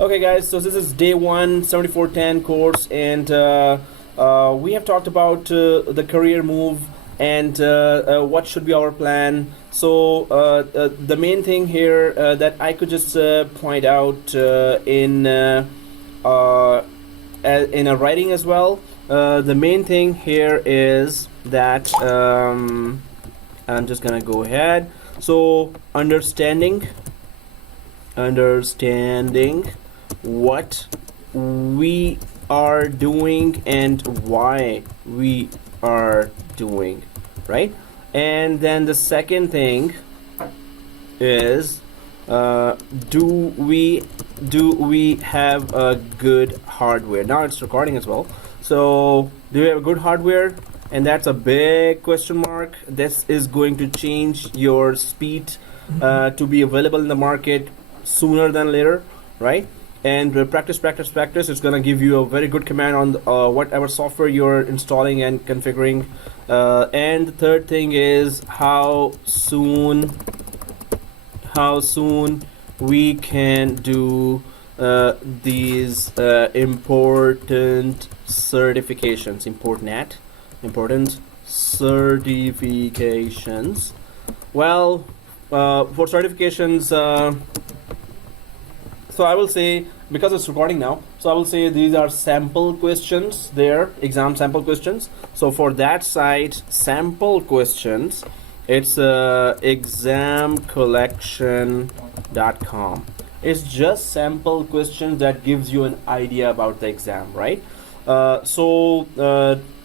Okay guys, so this is day 1 7410 course, and we have talked about the career move and what should be our plan. So the main thing here that I could just point out in a writing as well, the main thing here is that I'm just gonna go ahead. So understanding what we are doing and why we are doing, right? And then the second thing is do we have a good hardware? Now it's recording as well. So do we have a good hardware? And that's a big question mark. This is going to change your speed to be available in the market sooner than later, right? And practice is going to give you a very good command on whatever software you're installing and configuring. And the third thing is how soon we can do these important certifications. Well, for certifications, so I will say, because it's recording now, so I will say these are sample questions there, exam sample questions. So for that site, sample questions, it's examcollection.com. It's just sample questions that gives you an idea about the exam, right?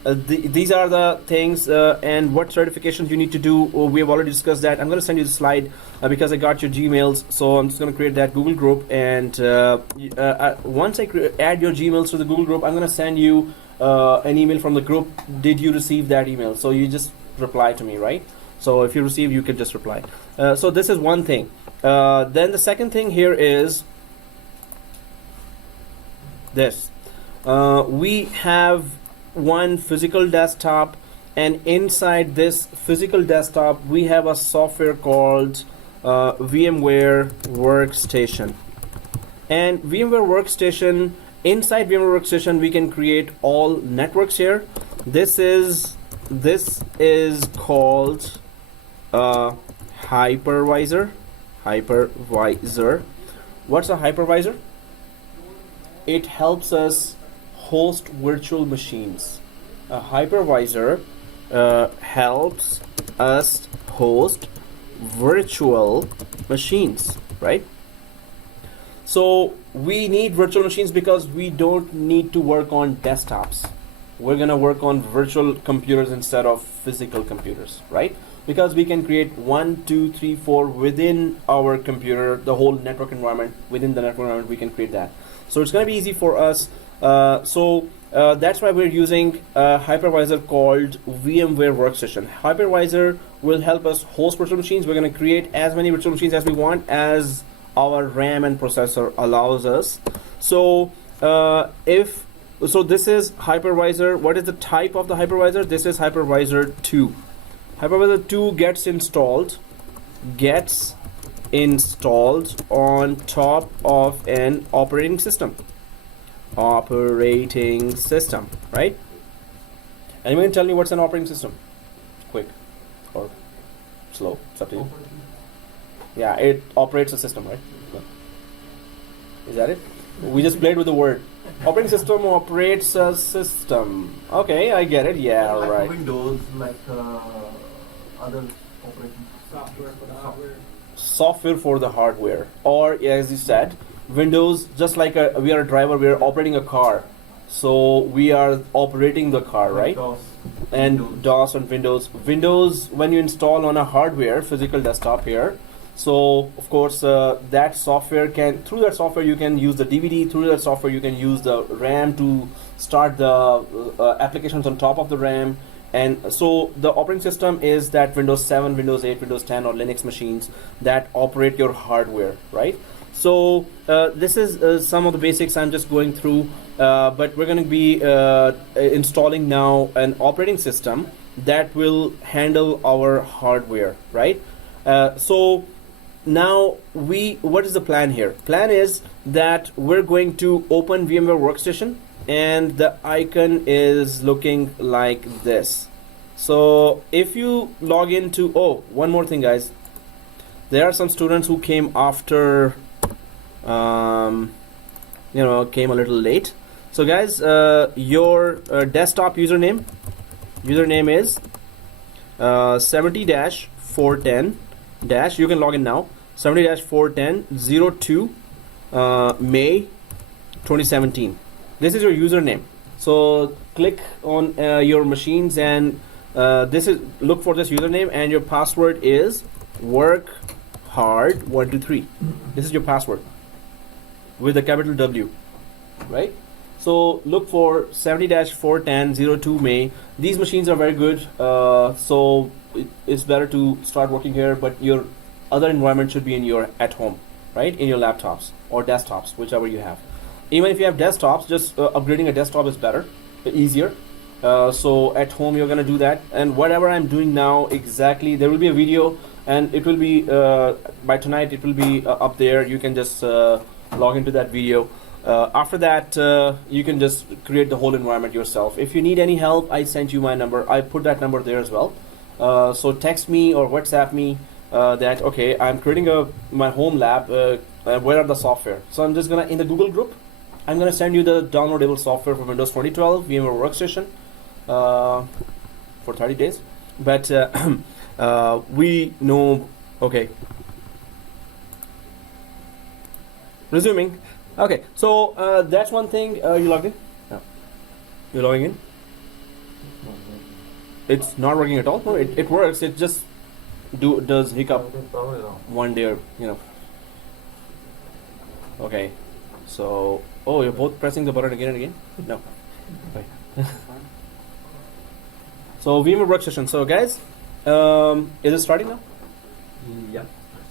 These are the things and what certifications you need to do. We have already discussed that. I'm going to send you the slide because I got your Gmails, so I'm just going to create that Google group, and once I add your Gmails to the Google group, I'm going to send you an email from the group. Did you receive that email? So you just reply to me, right? So if you receive, you can just reply. So this is one thing. Then the second thing here is this. We have one physical desktop, and inside this physical desktop we have a software called VMware Workstation. And VMware Workstation, inside VMware Workstation we can create all networks here. This is called Hypervisor. What's a hypervisor? It helps us host virtual machines. A hypervisor helps us host virtual machines, right? So we need virtual machines because we don't need to work on desktops. We're gonna work on virtual computers instead of physical computers, right? Because we can create 1, 2, 3, 4 within our computer, the whole network environment. Within the network environment we can create that. So it's gonna be easy for us. That's why we're using a hypervisor called VMware Workstation. Hypervisor will help us host virtual machines. We're going to create as many virtual machines as we want, as our RAM and processor allows us. So this is hypervisor. What is the type of the hypervisor? This is hypervisor 2. Hypervisor 2 gets installed on top of an operating system, right? Anyone tell me what's an operating system? Quick or slow, it's up to you. Yeah, it operates a system, right? Is that it? We just played with the word. Operating system operates a system. Okay, I get it. Yeah, like right. Windows, like other operating software for the hardware. Software for the hardware, or as you said, Windows, just like we are a driver, we are operating a car, so we are operating the car, right? DOS. And DOS and Windows. When you install on a hardware, physical desktop here, so of course that software through that software you can use the DVD, through that software you can use the RAM to start the applications on top of the RAM. And so the operating system is that Windows 7, Windows 8, Windows 10 or Linux machines that operate your hardware, right? So this is some of the basics I'm just going through, but we're going to be installing now an operating system that will handle our hardware, right? So now what is the plan here? Plan is that we're going to open VMware Workstation, and the icon is looking like this. So if you log into, oh, one more thing, guys. There are some students who came after, came a little late. So guys, your desktop username is 70-410 dash, you can log in now, 70-410-02 May 2017. This is your username. So click on your machines, and look for this username, and your password is workhard123. This is your password with a capital W, right? So look for 70-410-02 May. These machines are very good, so it's better to start working here, but your other environment should be in your at home, right? In your laptops or desktops, whichever you have. Even if you have desktops, just upgrading a desktop is better, easier. So at home you're gonna do that, and whatever I'm doing now exactly, there will be a video, and it will be by tonight it will be up there. You can just log into that video. After that, you can just create the whole environment yourself. If you need any help, I sent you my number. I put that number there as well. So text me or WhatsApp me that, okay, I'm creating my home lab. Where are the software? So I'm just gonna, in the Google group, I'm gonna send you the downloadable software for Windows 2012 VMware Workstation for 30 days. But we know, okay. Resuming. Okay, so that's one thing. You logged in? No. You're logging in? It's not working at all? No, it works. It just does hiccup one day, Okay, so, oh, you're both pressing the button again and again? No. Okay. So, VMware Workstation. So, guys, is it starting now? Yeah.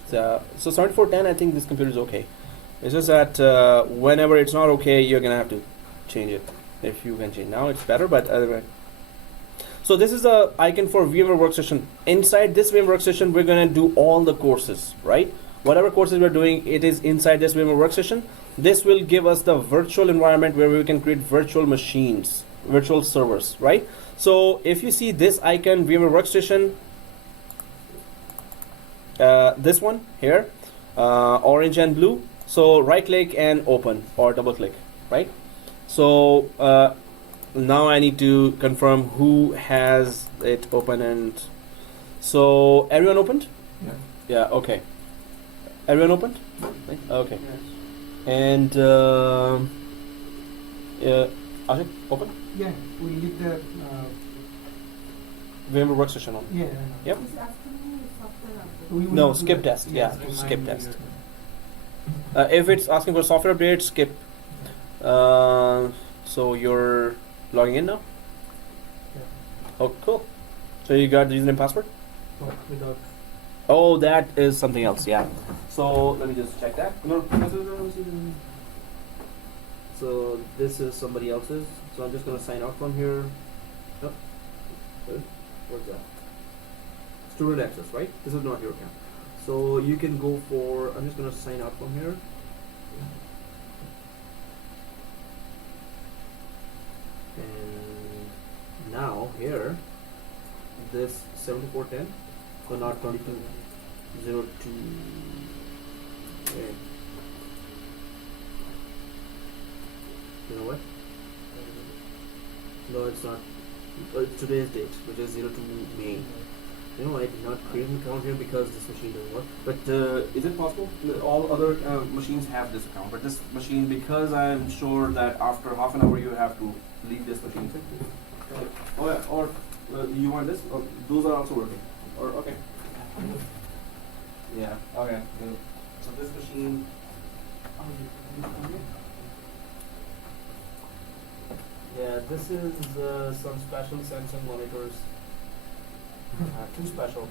So 7410, I think this computer is okay. It's just that whenever it's not okay, you're gonna have to change it. If you can change now, it's better. But otherwise, so this is the icon for VMware Workstation. Inside this VMware Workstation, we're gonna do all the courses, right? Whatever courses we're doing, it is inside this VMware Workstation. This will give us the virtual environment where we can create virtual machines, virtual servers, right? So if you see this icon, VMware Workstation, this one here, orange and blue. So right click and open, or double click, right? So now I need to confirm who has it open, and so everyone opened? Yeah, okay. Everyone opened? Right? Okay. Yes. And Ashik, open? Yeah, we leave the VMware Workstation on. yeah. Yep. We No, will do skip that. test. Yes, Yeah, remind skip me test. later. If it's asking for software update, skip. So you're logging in now? Yeah. Oh, cool. So you got the username and password? Oh, without. Oh, that is something else, yeah. So let me just check that. No, so this is somebody else's. So I'm just gonna sign out from here. Oh, what's that? Student access, right? This is not your account. So you can go for, I'm just gonna sign out from here. And now here, this 7410, so not 2202. Okay. You know what? No, it's not. It's today's date, which is 02 May. You know, I did not create an account here because this machine doesn't work. But is it possible? All other machines have this account, but this machine, because I'm sure that after half an hour you have to leave this machine. Oh yeah, or you want this? Or those are also working. Or okay. Yeah. Okay. So this machine. Yeah, this is some special Samsung monitors. Too special.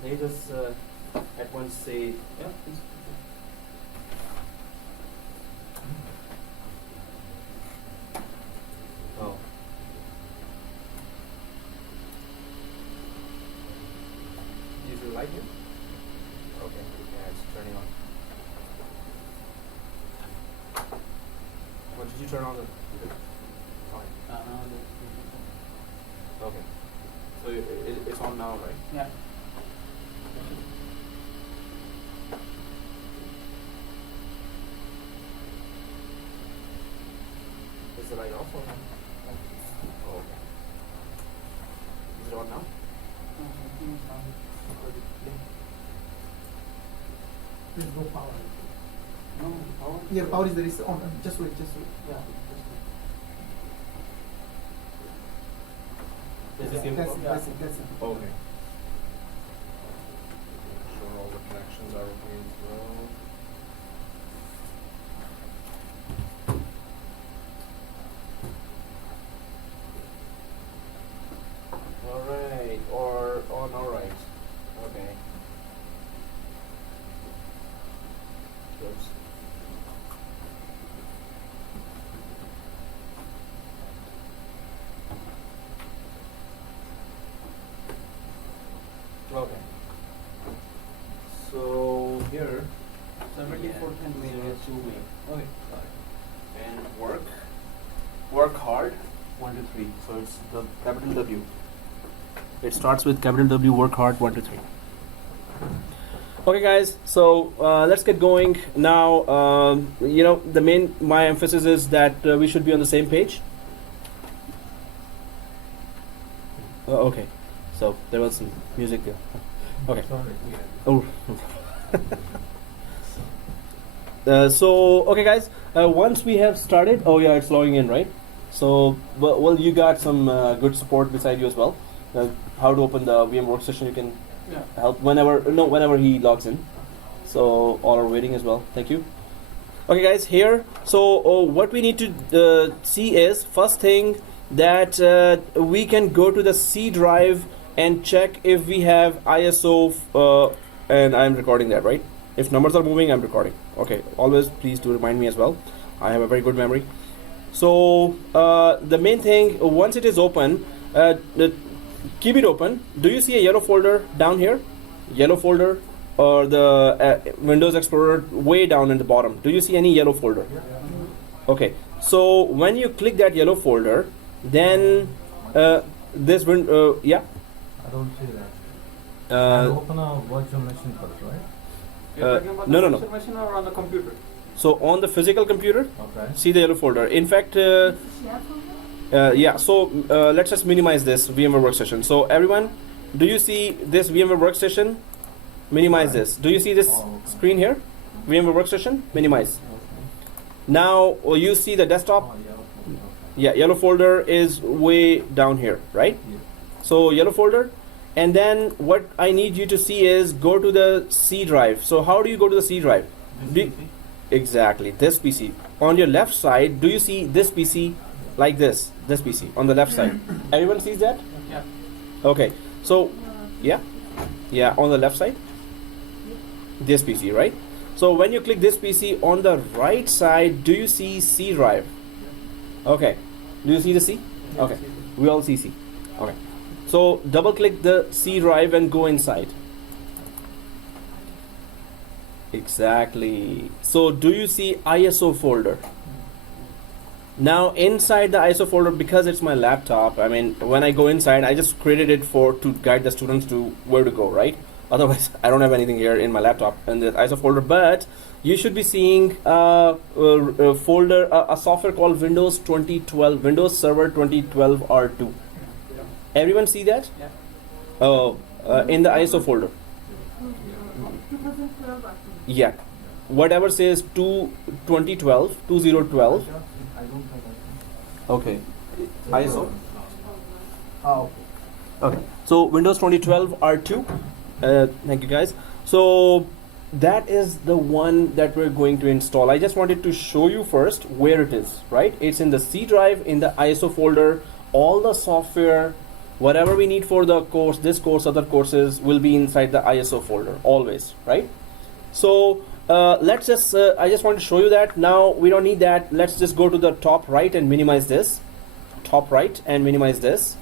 They just at once say, yeah, please. Oh. Do you like it? Okay, yeah, it's Did you turn on the computer? Okay. So it's on now, right? Yeah. Is the light off or on? Oh, okay. Is it on now? Please go power. No, power. Yeah, power is there. Is on. Just wait. Just wait. Yeah. Is Yeah, this that's game it. That's it. That's it. Okay. Sure, all the connections are okay as well. Alright, or on alright. Okay. Oops. Okay. So here 7410. Okay. And work hard. 1 to 3. So it's the capital W. It starts with capital W. Work hard. 1 to 3. Okay, guys. So let's get going now. My emphasis is that we should be on the same page. Okay. So there was some music there. Okay. Oh. Okay, guys. Once we have started, oh yeah, it's logging in, right? So, well, you got some good support beside you as well. How to open the VM workstation? You can help whenever he logs in. So all are waiting as well. Thank you. Okay, guys. Here. So what we need to see is first thing that we can go to the C drive and check if we have ISO, and I'm recording that, right? If numbers are moving, I'm recording. Okay, always please do remind me as well. I have a very good memory. So the main thing, once it is open, keep it open. Do you see a yellow folder down here? Yellow folder, or the Windows Explorer way down in the bottom. Do you see any yellow folder? Okay, so when you click that yellow folder, then this window, yeah. I don't see that. Open a virtual machine first, right? You're talking about no, the no. virtual machine or on the computer? So on the physical computer, Okay. see the yellow folder. In fact, yeah. So let's just minimize this VMware workstation. So everyone, do you see this VMware workstation? Minimize this. Do you see this screen here? VMware workstation. Minimize. Now you see the desktop. Oh, yeah, okay. Yeah, yellow folder is way down here, right? Yeah. So yellow folder, and then what I need you to see is go to the C drive. So how do you go to the C drive? Exactly, this PC. On your left side, do you see this PC like this? This PC on the left side. Everyone sees that? Yeah. Okay. So yeah, on the left side, this PC, right? So when you click this PC on the right side, do you see C drive? Okay. Do you see the C? Okay. We all see C. Okay. So double click the C drive and go inside. Exactly. So do you see ISO folder? Now inside the ISO folder, because it's my laptop, I mean, when I go inside, I just created it to guide the students to where to go, right? Otherwise, I don't have anything here in my laptop in the ISO folder, but you should be seeing a folder, a software called Windows 2012, Windows Server 2012 R2. Everyone see that? Yeah. Oh, in the ISO folder. 2012 actually. Yeah. Whatever says 2012. I don't have that. Okay. ISO. Okay. Okay. So Windows 2012 R2. Thank you, guys. So that is the one that we're going to install. I just wanted to show you first where it is, right? It's in the C drive in the ISO folder. All the software, whatever we need for the course, this course, other courses will be inside the ISO folder always, right? So let's just, I just want to show you that. Now we don't need that. Let's just go to the top right and minimize this. Top right and minimize this.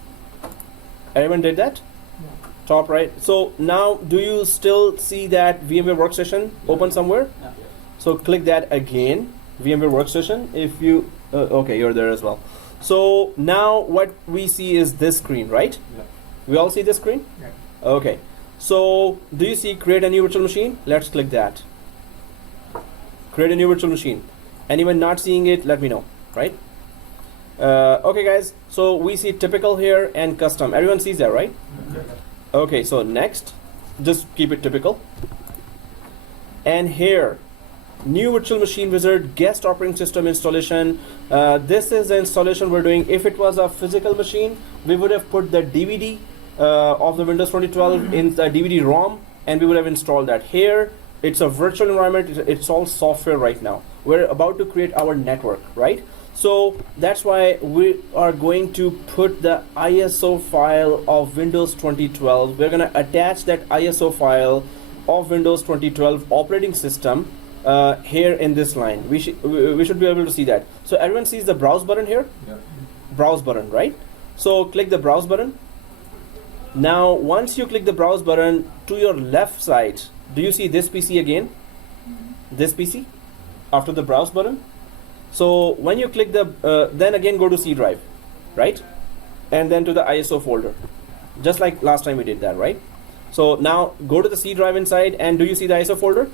Everyone did that? Yeah. Top right. So now do you still see that VMware workstation open somewhere? Yeah. So click that again VMware Workstation. If you okay, you're there as well. So now what we see is this screen, right? Yeah. We all see this screen? Yeah. Okay. So do you see create a new virtual machine? Let's click that. Create a new virtual machine. Anyone not seeing it, let me know, right? Okay guys, so we see typical here and custom. Everyone sees that, right? Okay, so next, just keep it typical. And here, new virtual machine wizard, guest operating system installation. This is the installation we're doing. If it was a physical machine, we would have put the DVD of the Windows 2012 in the DVD ROM, and we would have installed that. Here, it's a virtual environment. It's all software right now. We're about to create our network, right? So that's why we are going to put the ISO file of Windows 2012. We're going to attach that ISO file of Windows 2012 operating system here in this line. We should be able to see that. So everyone sees the browse button here? Yeah. Browse button, right? So click the browse button. Now once you click the browse button, to your left side, do you see this PC again? This PC? After the browse button? So when you click the, then again go to C drive, right? And then to the ISO folder. Just like last time we did that, right? So now go to the C drive inside, and do you see the ISO folder?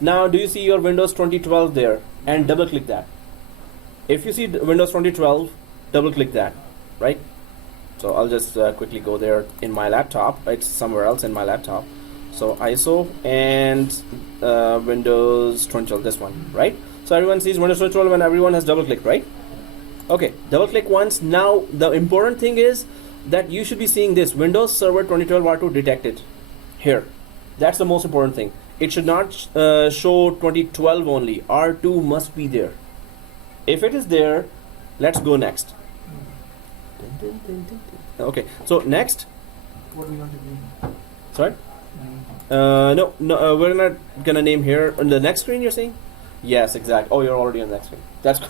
Now do you see your Windows 2012 there? And double click that. If you see Windows 2012, double click that, right? So I'll just quickly go there in my laptop. It's somewhere else in my laptop. So ISO and Windows 2012, this one, right? So everyone sees Windows 2012 and everyone has double clicked, right? Okay, double click once. Now the important thing is that you should be seeing this Windows Server 2012 R2 detected here. That's the most important thing. It should not show 2012 only. R2 must be there. If it is there, let's go next. Okay, so next. What do you want to do? Sorry? No, we're not gonna name here. On the next screen, you're saying? Yes, exactly. Oh, you're already on the next screen. That's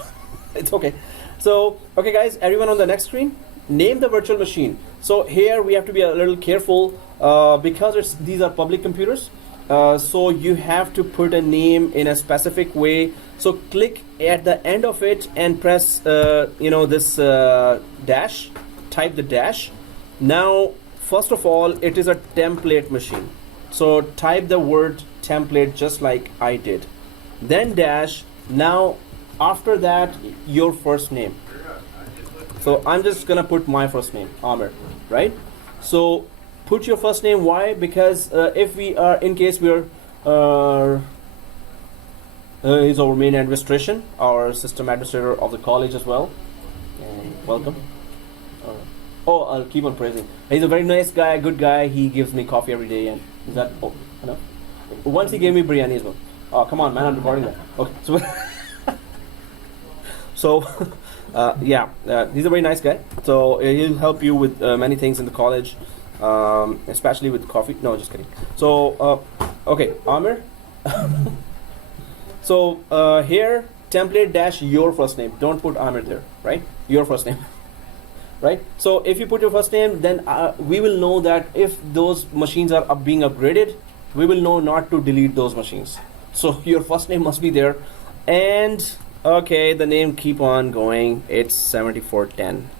it's okay. So, okay, guys, everyone on the next screen, name the virtual machine. So here we have to be a little careful because these are public computers. So you have to put a name in a specific way. So click at the end of it and press, this dash. Type the dash. Now, first of all, it is a template machine. So type the word template just like I did. Then dash. Now after that, your first name. So I'm just gonna put my first name, Amir, right? So put your first name. Why? Because if we are, in case we are he's our main administration, our system administrator of the college as well. Welcome. Oh, I'll keep on praising. He's a very nice guy, good guy. He gives me coffee every day, and is that enough? Once he gave me biryani as well. Oh, come on, man, I'm recording that. Okay, so he's a very nice guy. So he'll help you with many things in the college, especially with coffee. No, just kidding. So okay, Amir. So here, template dash your first name. Don't put Amir there, right? Your first name. Right? So if you put your first name, then we will know that if those machines are being upgraded, we will know not to delete those machines. So your first name must be there. And okay, the name keep on going. It's 7410.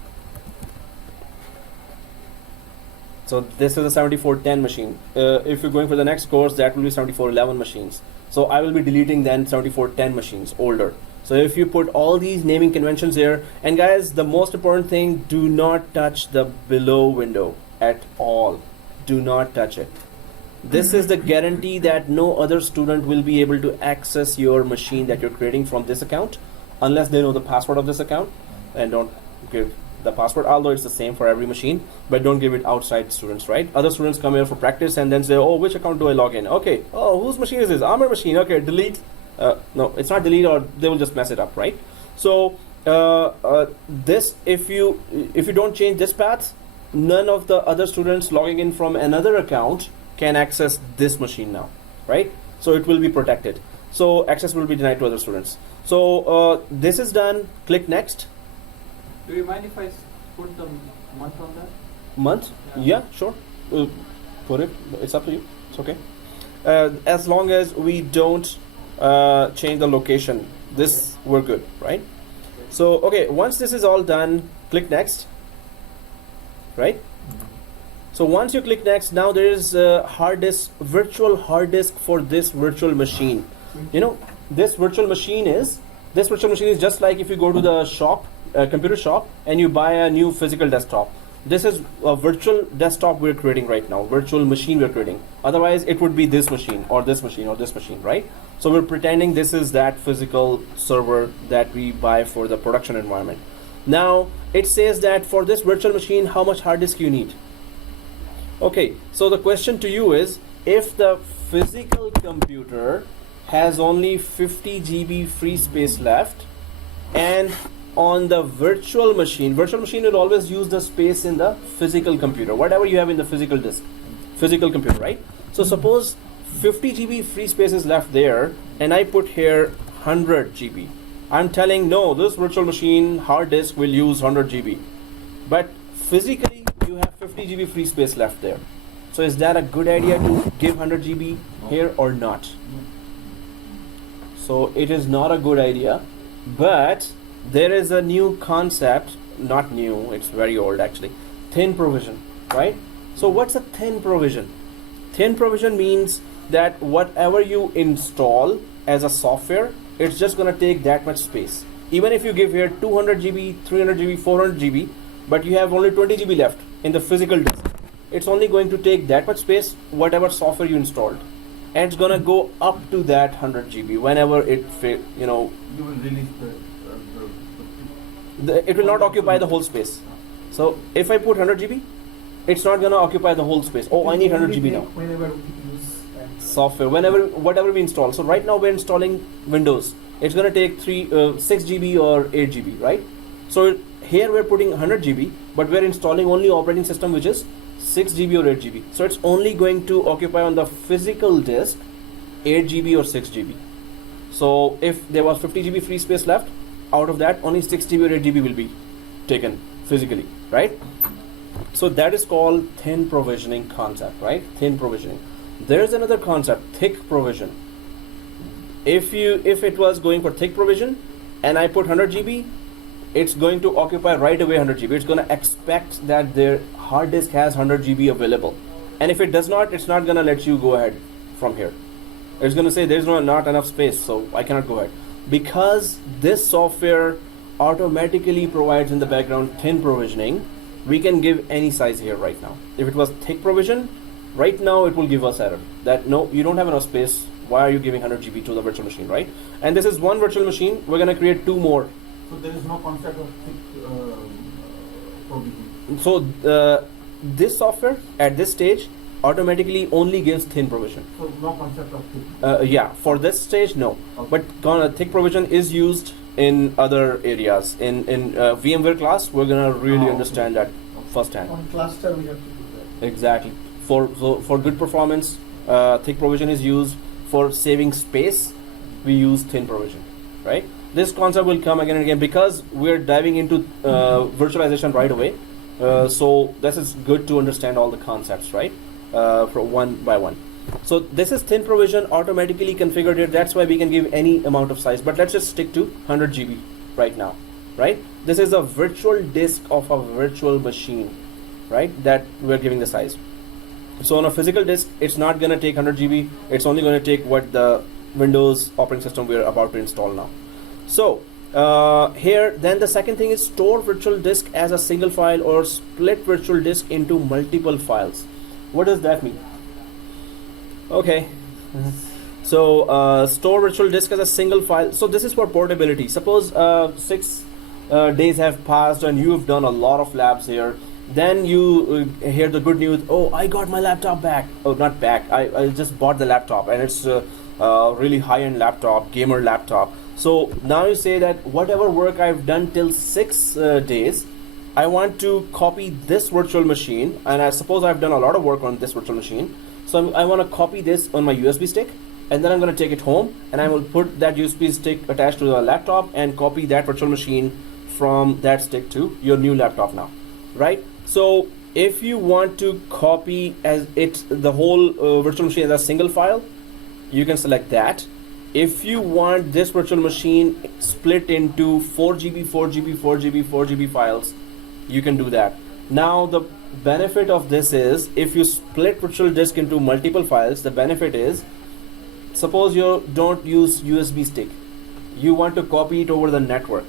So this is a 7410 machine. If you're going for the next course, that will be 7411 machines. So I will be deleting then 7410 machines, older. So if you put all these naming conventions here, and guys, the most important thing, do not touch the below window at all. Do not touch it. This is the guarantee that no other student will be able to access your machine that you're creating from this account, unless they know the password of this account. And don't give the password, although it's the same for every machine, but don't give it outside students, right? Other students come here for practice and then say, oh, which account do I log in? Okay, oh, whose machine is this? Amir machine. Okay, delete. No, it's not delete, or they will just mess it up, right? So this, if you don't change this path, none of the other students logging in from another account can access this machine now, right? So it will be protected. So access will be denied to other students. So this is done. Click next. Do you mind if I put the month on that? Month? Yeah, sure. Put it. It's up to you. It's okay. As long as we don't change the location This we're good, right? So okay, once this is all done, click next, right? So once you click next, now there is a hard disk, virtual hard disk for this virtual machine. You know, this virtual machine is just like if you go to the shop, computer shop, and you buy a new physical desktop. This is a virtual desktop we're creating right now, virtual machine we're creating. Otherwise, it would be this machine or this machine or this machine, right? So we're pretending this is that physical server that we buy for the production environment. Now, it says that for this virtual machine, how much hard disk you need. Okay, so the question to you is, if the physical computer has only 50 GB free space left, and on the virtual machine will always use the space in the physical computer, whatever you have in the physical disk, physical computer, right? So suppose 50 GB free space is left there, and I put here 100 GB. I'm telling no, this virtual machine hard disk will use 100 GB, but physically you have 50 GB free space left there. So is that a good idea to give 100 GB here or not? So it is not a good idea, but there is a new concept, not new, it's very old actually, thin provision, right? So what's a thin provision? Thin provision means that whatever you install as a software, it's just going to take that much space. Even if you give here 200 GB, 300 GB, 400 GB, but you have only 20 GB left in the physical disk, it's only going to take that much space, whatever software you installed. And it's going to go up to that 100 GB whenever it, you know, You will release it will not occupy the whole space. So if I put 100 GB, it's not going to occupy the whole space. Oh, I need 100 GB now. Whenever we use Software, whatever we install. So right now we're installing Windows. It's going to take 6 GB or 8 GB, right? So here we're putting 100 GB, but we're installing only operating system which is 6 GB or 8 GB. So it's only going to occupy on the physical disk 8 GB or 6 GB. So if there was 50 GB free space left, out of that only 6 GB or 8 GB will be taken physically, right? So that is called thin provisioning concept, right? Thin provisioning. There is another concept, thick provision. If it was going for thick provision and I put 100 GB, it's going to occupy right away 100 GB. It's going to expect that their hard disk has 100 GB available. And if it does not, it's not going to let you go ahead from here. It's going to say there's not enough space, so I cannot go ahead. Because this software automatically provides in the background thin provisioning, we can give any size here right now. If it was thick provision, right now it will give us error that no, you don't have enough space. Why are you giving 100 GB to the virtual machine, right? And this is one virtual machine. We're going to create 2 more. So there is no concept of thick provision. So this software at this stage automatically only gives thin provision. So no concept of thick. Yeah, for this stage, no. Okay. But thick provision is used in other areas. In VMware class, we're gonna really understand that firsthand. on cluster, we have to do that. Exactly. For good performance, thick provision is used. For saving space, we use thin provision, right? This concept will come again and again because we're diving into virtualization right away. So this is good to understand all the concepts, right? From one by one. So this is thin provision automatically configured here. That's why we can give any amount of size. But let's just stick to 100 GB right now, right? This is a virtual disk of a virtual machine, right? That we're giving the size. So on a physical disk, it's not going to take 100 GB. It's only going to take what the Windows operating system we're about to install now. So here, then the second thing is store virtual disk as a single file or split virtual disk into multiple files. What does that mean? Okay. So store virtual disk as a single file. So this is for portability. Suppose 6 days have passed and you have done a lot of labs here. Then you hear the good news. Oh, I got my laptop back. Oh, not back. I just bought the laptop and it's a really high-end laptop, gamer laptop. So now you say that whatever work I've done till 6 days, I want to copy this virtual machine, and I suppose I've done a lot of work on this virtual machine. So I want to copy this on my USB stick, and then I'm going to take it home, and I will put that USB stick attached to the laptop and copy that virtual machine from that stick to your new laptop now, right? So if you want to copy the whole virtual machine as a single file, you can select that. If you want this virtual machine split into 4 GB, 4 GB, 4 GB, 4 GB files, you can do that. Now the benefit of this is, if you split virtual disk into multiple files, the benefit is, suppose you don't use USB stick, you want to copy it over the network.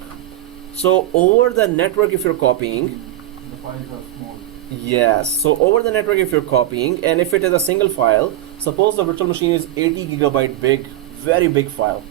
So over the network, if you're copying, The files are small. yes, so over the network if you're copying, and if it is a single file, suppose the virtual machine is 80 gigabyte big, very big file.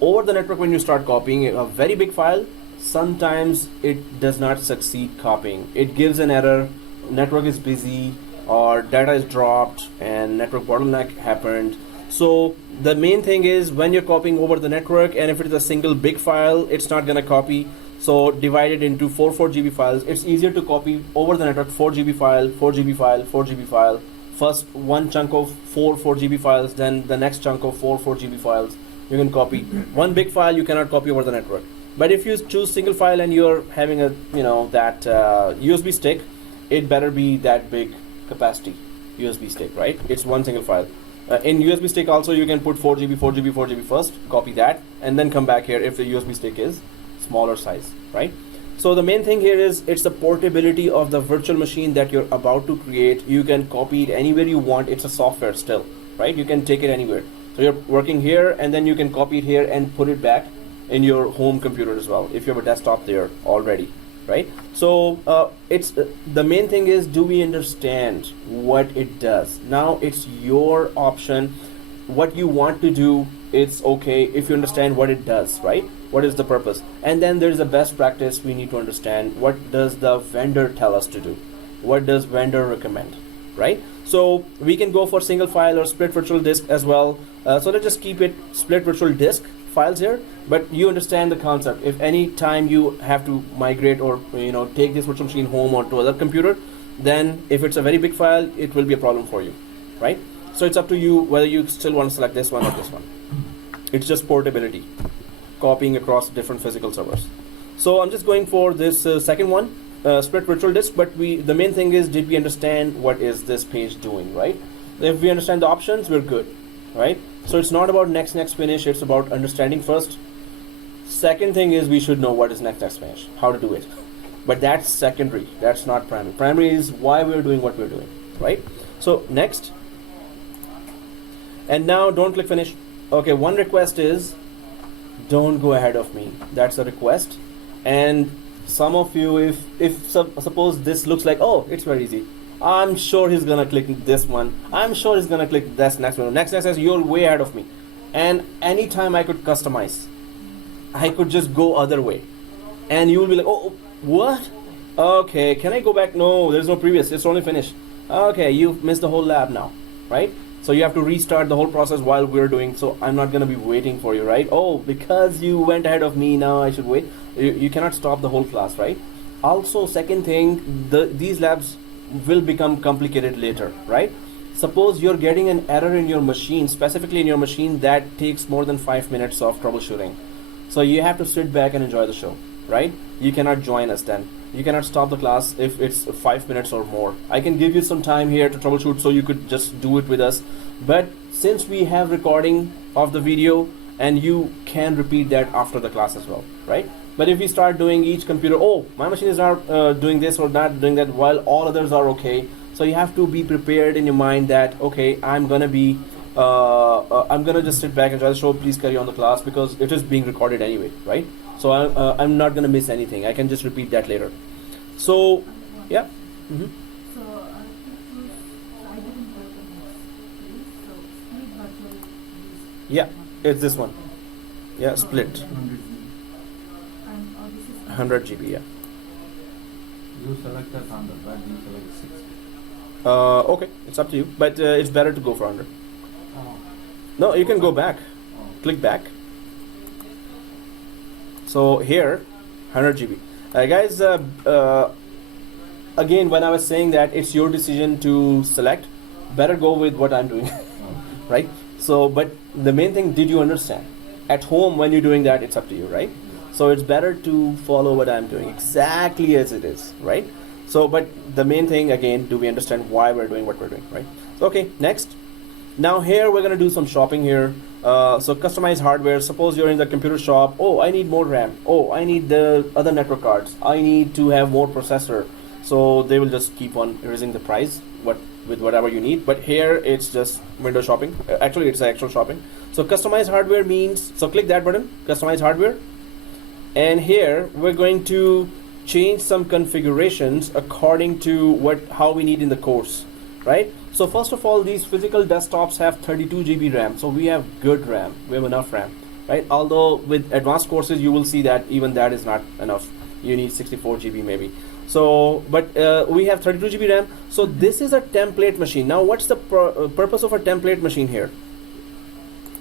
Over the network, when you start copying a very big file, sometimes it does not succeed copying. It gives an error, network is busy, or data is dropped, and network bottleneck happened. So the main thing is, when you're copying over the network, and if it is a single big file, it's not gonna copy. So divide it into 4 GB files. It's easier to copy over the network 4 GB file, 4 GB file, 4 GB file. First one chunk of 4 GB files, then the next chunk of 4 GB files. You can copy. One big file you cannot copy over the network. But if you choose single file and you're having a that USB stick, it better be that big capacity USB stick, right? It's one single file. In USB stick also you can put 4 GB, 4 GB, 4 GB first, copy that, and then come back here if the USB stick is smaller size, right? So the main thing here is, it's the portability of the virtual machine that you're about to create. You can copy it anywhere you want. It's a software still, right? You can take it anywhere. So you're working here, and then you can copy it here and put it back in your home computer as well, if you have a desktop there already, right? So it's the main thing is, do we understand what it does? Now it's your option. What you want to do, it's okay if you understand what it does, right? What is the purpose? And then there's a best practice. We need to understand, what does the vendor tell us to do? What does vendor recommend, right? So we can go for single file or split virtual disk as well. So let's just keep it split virtual disk files here, but you understand the concept. If any time you have to migrate or take this virtual machine home or to other computer, then if it's a very big file, it will be a problem for you, right? So it's up to you whether you still want to select this one or this one. It's just portability, copying across different physical servers. So I'm just going for this second one, split virtual disk, but the main thing is, did we understand what is this page doing, right? If we understand the options, we're good, right? So it's not about next finish, it's about understanding first. Second thing is, we should know what is next finish, how to do it. But that's secondary, that's not primary. Primary is why we're doing what we're doing, right? So next. And now don't click finish. Okay, one request is, don't go ahead of me. That's a request. And some of you, suppose this looks like, oh, it's very easy, I'm sure he's gonna click this one, I'm sure he's gonna click this next one. Next says, you're way ahead of me. And anytime I could customize, I could just go other way, and you will be like, oh, what? Okay, can I go back? No, there's no previous, it's only finished. Okay, you've missed the whole lab now, right? So you have to restart the whole process while we're doing. So I'm not going to be waiting for you, right? Oh, because you went ahead of me, now I should wait. You cannot stop the whole class, right? Also, second thing, these labs will become complicated later, right? Suppose you're getting an error in your machine, specifically in your machine, that takes more than 5 minutes of troubleshooting. So you have to sit back and enjoy the show, right? You cannot join us then. You cannot stop the class if it's 5 minutes or more. I can give you some time here to troubleshoot, so you could just do it with us. But since we have recording of the video, and you can repeat that after the class as well, right? But if we start doing each computer, oh, my machine is not doing this or not doing that, while all others are okay. So you have to be prepared in your mind that, okay, I'm gonna just sit back and enjoy the show. Please carry on the class, because it is being recorded anyway, right? So I'm not gonna miss anything. I can just repeat that later. So yeah. Mm-hmm. So I didn't work on this, so split virtual disk. Yeah, it's this one. Yeah, split. And this is 100 GB. Yeah. You selected 100, but you select 60. Okay, it's up to you, but it's better to go for 100. Oh. No, you can go back. Oh. Click back. So here, 100 GB. Guys, again, when I was saying that it's your decision to select, better go with what I'm doing, right? So, but the main thing, did you understand? At home, when you're doing that, it's up to you, right? So it's better to follow what I'm doing exactly as it is, right? So, but the main thing, again, do we understand why we're doing what we're doing, right? So, okay, next. Now here we're gonna do some shopping here. So customized hardware, suppose you're in the computer shop, oh, I need more RAM, oh, I need the other network cards, I need to have more processor. So they will just keep on raising the price with whatever you need. But here it's just window shopping. Actually, it's actual shopping. So customized hardware means, so click that button, customize hardware. And here we're going to change some configurations according to how we need in the course, right? So first of all, these physical desktops have 32 GB RAM. So we have good RAM, we have enough RAM, right? Although with advanced courses, you will see that even that is not enough. You need 64 GB maybe. So, but we have 32 GB RAM. So this is a template machine. Now, what's the purpose of a template machine here?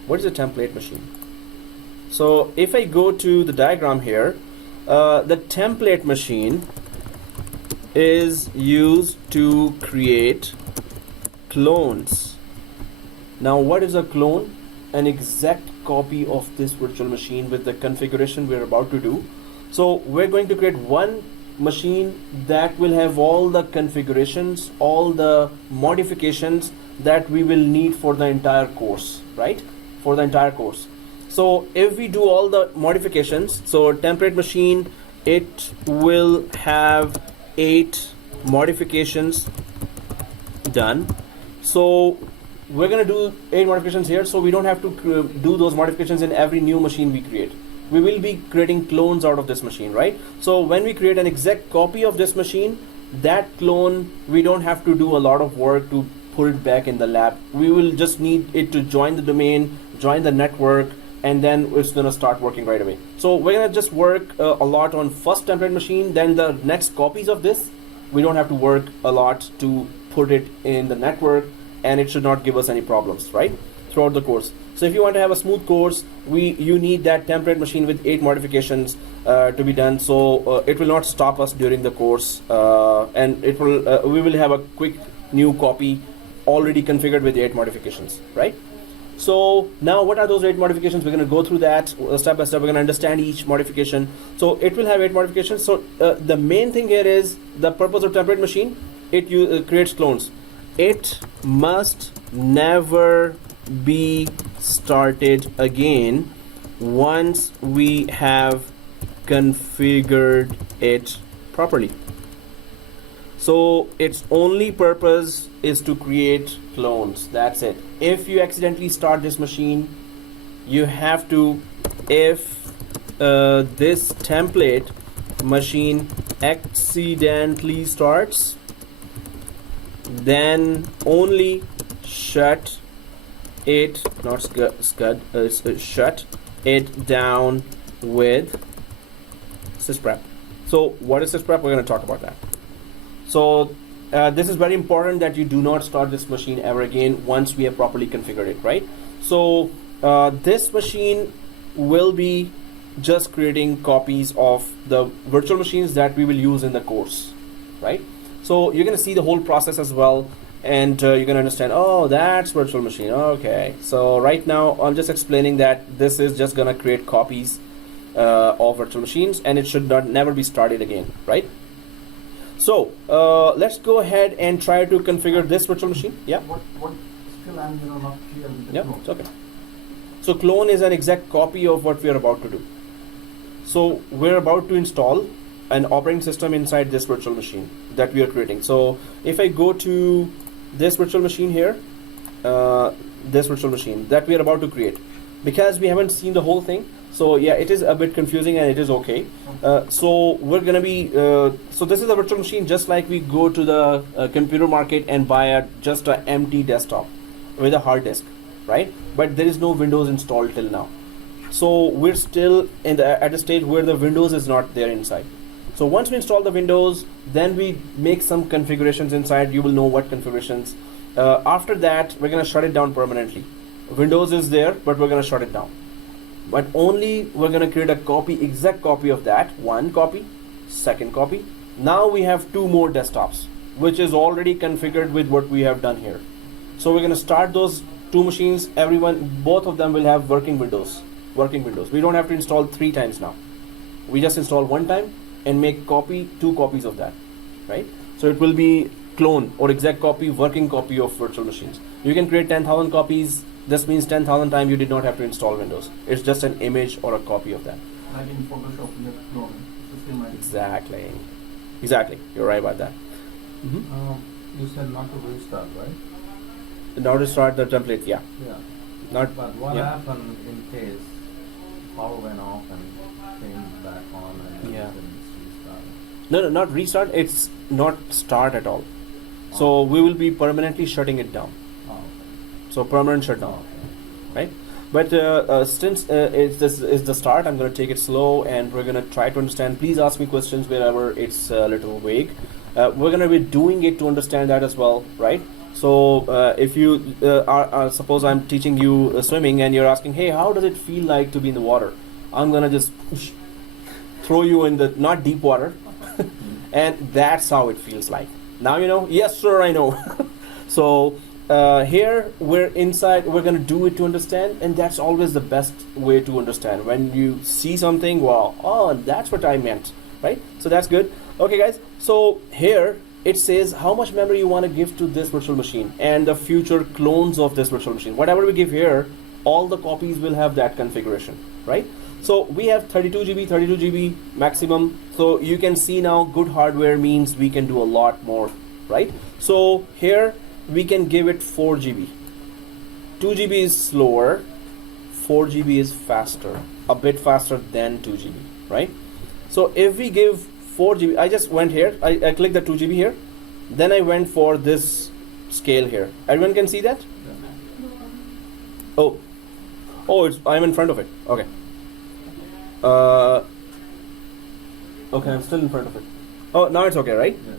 What is a template machine? So if I go to the diagram here, the template machine is used to create clones. Now, what is a clone? An exact copy of this virtual machine with the configuration we're about to do. So we're going to create one machine that will have all the configurations, all the modifications that we will need for the entire course, right? For the entire course. So if we do all the modifications, so template machine, it will have 8 modifications done. So we're going to do 8 modifications here, so we don't have to do those modifications in every new machine we create. We will be creating clones out of this machine, right? So when we create an exact copy of this machine, that clone, we don't have to do a lot of work to put it back in the lab. We will just need it to join the domain, join the network, and then it's going to start working right away. So we're going to just work a lot on first template machine, then the next copies of this, we don't have to work a lot to put it in the network, and it should not give us any problems, right? Throughout the course. So if you want to have a smooth course, you need that template machine with 8 modifications to be done. So it will not stop us during the course, and it will we will have a quick new copy already configured with 8 modifications, right? So now what are those 8 modifications? We're going to go through that step by step. We're going to understand each modification. So it will have 8 modifications. So the main thing here is the purpose of template machine. It creates clones. It must never be started again once we have configured it properly. So its only purpose is to create clones. That's it. If you accidentally start this machine, you have to, if this template machine accidentally starts, then only shut it, not shut it down with sysprep. So what is sysprep? We're going to talk about that. So this is very important that you do not start this machine ever again once we have properly configured it, right? So this machine will be just creating copies of the virtual machines that we will use in the course, right? So you're going to see the whole process as well, and you're going to understand, oh, that's virtual machine. Okay, so right now I'm just explaining that this is just going to create copies of virtual machines, and it should never be started again, right? So let's go ahead and try to configure this virtual machine. Yeah. What still I'm not clear with the Yeah, clone. it's okay. So clone is an exact copy of what we are about to do. So we're about to install an operating system inside this virtual machine that we are creating. So if I go to this virtual machine here, this virtual machine that we are about to create, because we haven't seen the whole thing, so yeah, it is a bit confusing, and it is okay. So we're gonna be so this is a virtual machine, just like we go to the computer market and buy just an empty desktop with a hard disk, right? But there is no Windows installed till now. So we're still at a stage where the Windows is not there inside. So once we install the Windows, then we make some configurations inside. You will know what configurations. After that, we're gonna shut it down permanently. Windows is there, but we're gonna shut it down. But only we're gonna create a copy, exact copy of that. One copy, second copy. Now we have 2 more desktops, which is already configured with what we have done here. So we're gonna start those 2 machines. Both of them will have working Windows. We don't have to install 3 times now. We just install 1 time and make 2 copies of that, right? So it will be clone or exact copy, working copy of virtual machines. You can create 10,000 copies This means 10,000 times you did not have to install Windows. It's just an image or a copy of that. Like in Photoshop, we have clone. It's the same idea. Exactly. Exactly. You're right about that. You said not to restart, right? Now to start the template, yeah. Yeah. Not. But what yeah. happened in case power went off and came back on and Yeah. then it's restarted? No, not restart. It's not start at all. So we will be permanently shutting it down. Oh, okay. So permanent shutdown, Okay. right? But since this is the start, I'm going to take it slow and we're going to try to understand. Please ask me questions wherever it's a little vague. We're going to be doing it to understand that as well, right? So if you suppose I'm teaching you swimming and you're asking, hey, how does it feel like to be in the water? I'm going to just throw you in the not deep water, and that's how it feels like. Now you know? Yes, sir, I know. So here we're inside, we're going to do it to understand, and that's always the best way to understand. When you see something, wow, oh, that's what I meant, right? So that's good. Okay, guys, so here it says how much memory you want to give to this virtual machine and the future clones of this virtual machine. Whatever we give here, all the copies will have that configuration, right? So we have 32 GB maximum. So you can see now good hardware means we can do a lot more, right? So here we can give it 4 GB. 2 GB is slower, 4 GB is faster, a bit faster than 2 GB, right? So if we give 4 GB, I just went here, I clicked the 2 GB here, then I went for this scale here. Everyone can see that? Oh, I'm in front of it. Okay. Okay, I'm still in front of it. Oh, now it's okay, right? Yeah.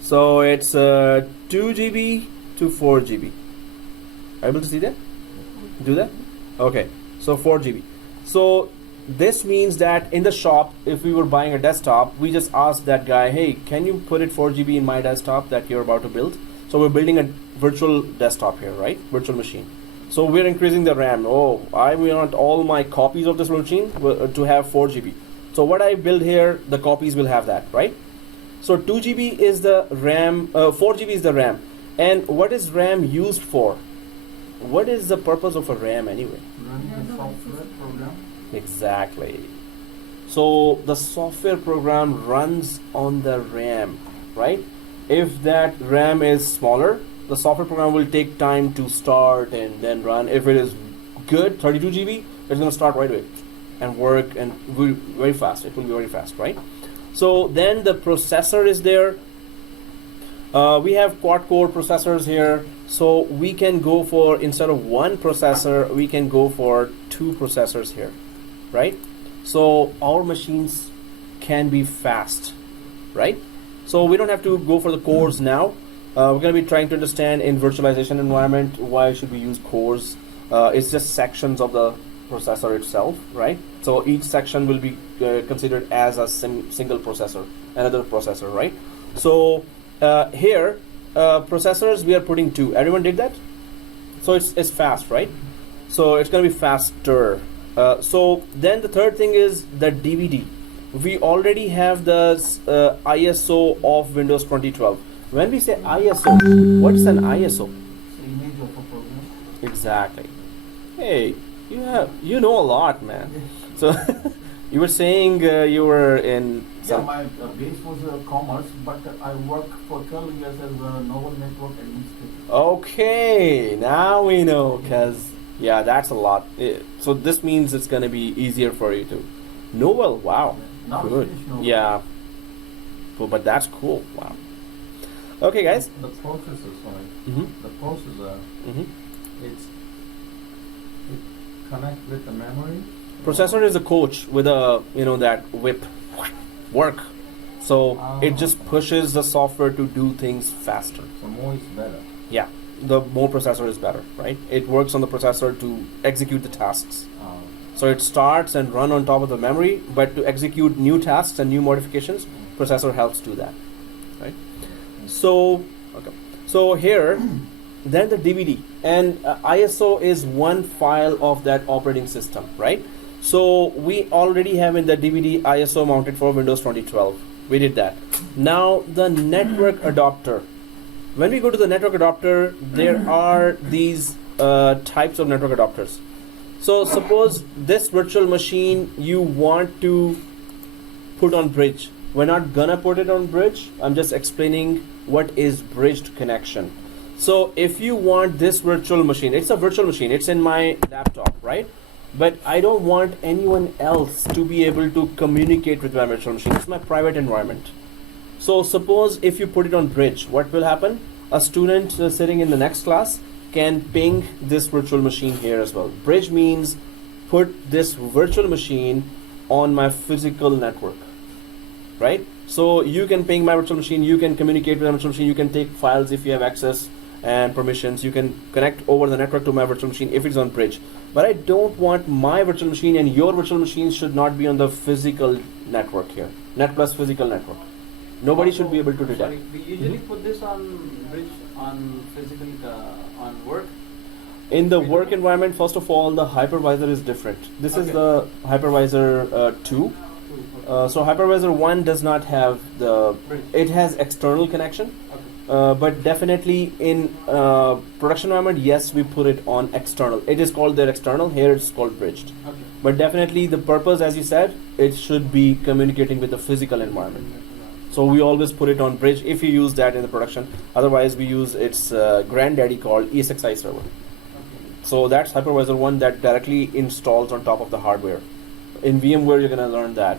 So it's 2 GB to 4 GB. Able to see that? Do that? Okay. So 4 GB. So this means that in the shop, if we were buying a desktop, we just asked that guy, hey, can you put it 4 GB in my desktop that you're about to build? So we're building a virtual desktop here, right? Virtual machine. So we're increasing the RAM. Oh, I want all my copies of this machine to have 4 GB. So what I build here, the copies will have that, right? So 2 GB is the RAM, 4 GB is the RAM. And what is RAM used for? What is the purpose of a RAM anyway? Running the software program. Exactly. So the software program runs on the RAM, right? If that RAM is smaller, the software program will take time to start and then run. If it is good, 32 GB, it's going to start right away and work and very fast. It will be very fast, right? So then the processor is there. We have quad-core processors here. So we can go for, instead of one processor, we can go for 2 processors here, right? So our machines can be fast, right? So we don't have to go for the cores now. We're going to be trying to understand in virtualization environment why should we use cores. It's just sections of the processor itself, right? So each section will be considered as a single processor, another processor, right? So here processors we are putting 2. Everyone did that? So it's fast, right? So it's going to be faster. So then the third thing is the DVD. We already have the ISO of Windows 2012. When we say ISO, what's an ISO? It's the image of a program. Exactly. Hey, you know a lot, man. So you were saying you were in Yeah, my base was commerce, but I worked for 12 years as a novel network administrator. Okay, now we know, because yeah, that's a lot. So this means it's going to be easier for you to know. Well, wow, Now good. it's finished now. Yeah, cool, but that's cool. Wow. Okay, guys. The processor, sorry. Mm-hmm. The processor, Mm-hmm. it connect with the memory. Processor is a coach with a that whip work. So it just pushes the software to do things faster. So more is better. Yeah, the more processor is better, right? It works on the processor to execute the tasks. So it starts and run on top of the memory, but to execute new tasks and new modifications, processor helps do that, right? So, okay. So here, then the DVD and ISO is one file of that operating system, right? So we already have in the DVD ISO mounted for Windows 2012. We did that. Now the network adapter. When we go to the network adapter, there are these types of network adapters. So suppose this virtual machine you want to put on bridge. We're not gonna put it on bridge. I'm just explaining what is bridged connection. So if you want this virtual machine, it's a virtual machine, it's in my laptop, right? But I don't want anyone else to be able to communicate with my virtual machine. It's my private environment. So suppose if you put it on bridge, what will happen? A student sitting in the next class can ping this virtual machine here as well. Bridge means put this virtual machine on my physical network, right? So you can ping my virtual machine, you can communicate with my virtual machine, you can take files if you have access and permissions, you can connect over the network to my virtual machine if it's on bridge. But I don't want my virtual machine and your virtual machine should not be on the physical network here. Net plus physical network. Nobody should be able to do that. Sorry, we usually put this on bridge on physical on work. In the work environment, first of all, the hypervisor is different. This is the Hypervisor 2. So Hypervisor 1 does not have the, it has external connection. But definitely in production environment, yes, we put it on external. It is called their external, here it's called bridged. Okay. But definitely the purpose, as you said, it should be communicating with the physical environment. So we always put it on bridge if you use that in the production. Otherwise we use its granddaddy called ESXi server. So that's Hypervisor 1 that directly installs on top of the hardware. In VMware you're gonna learn that,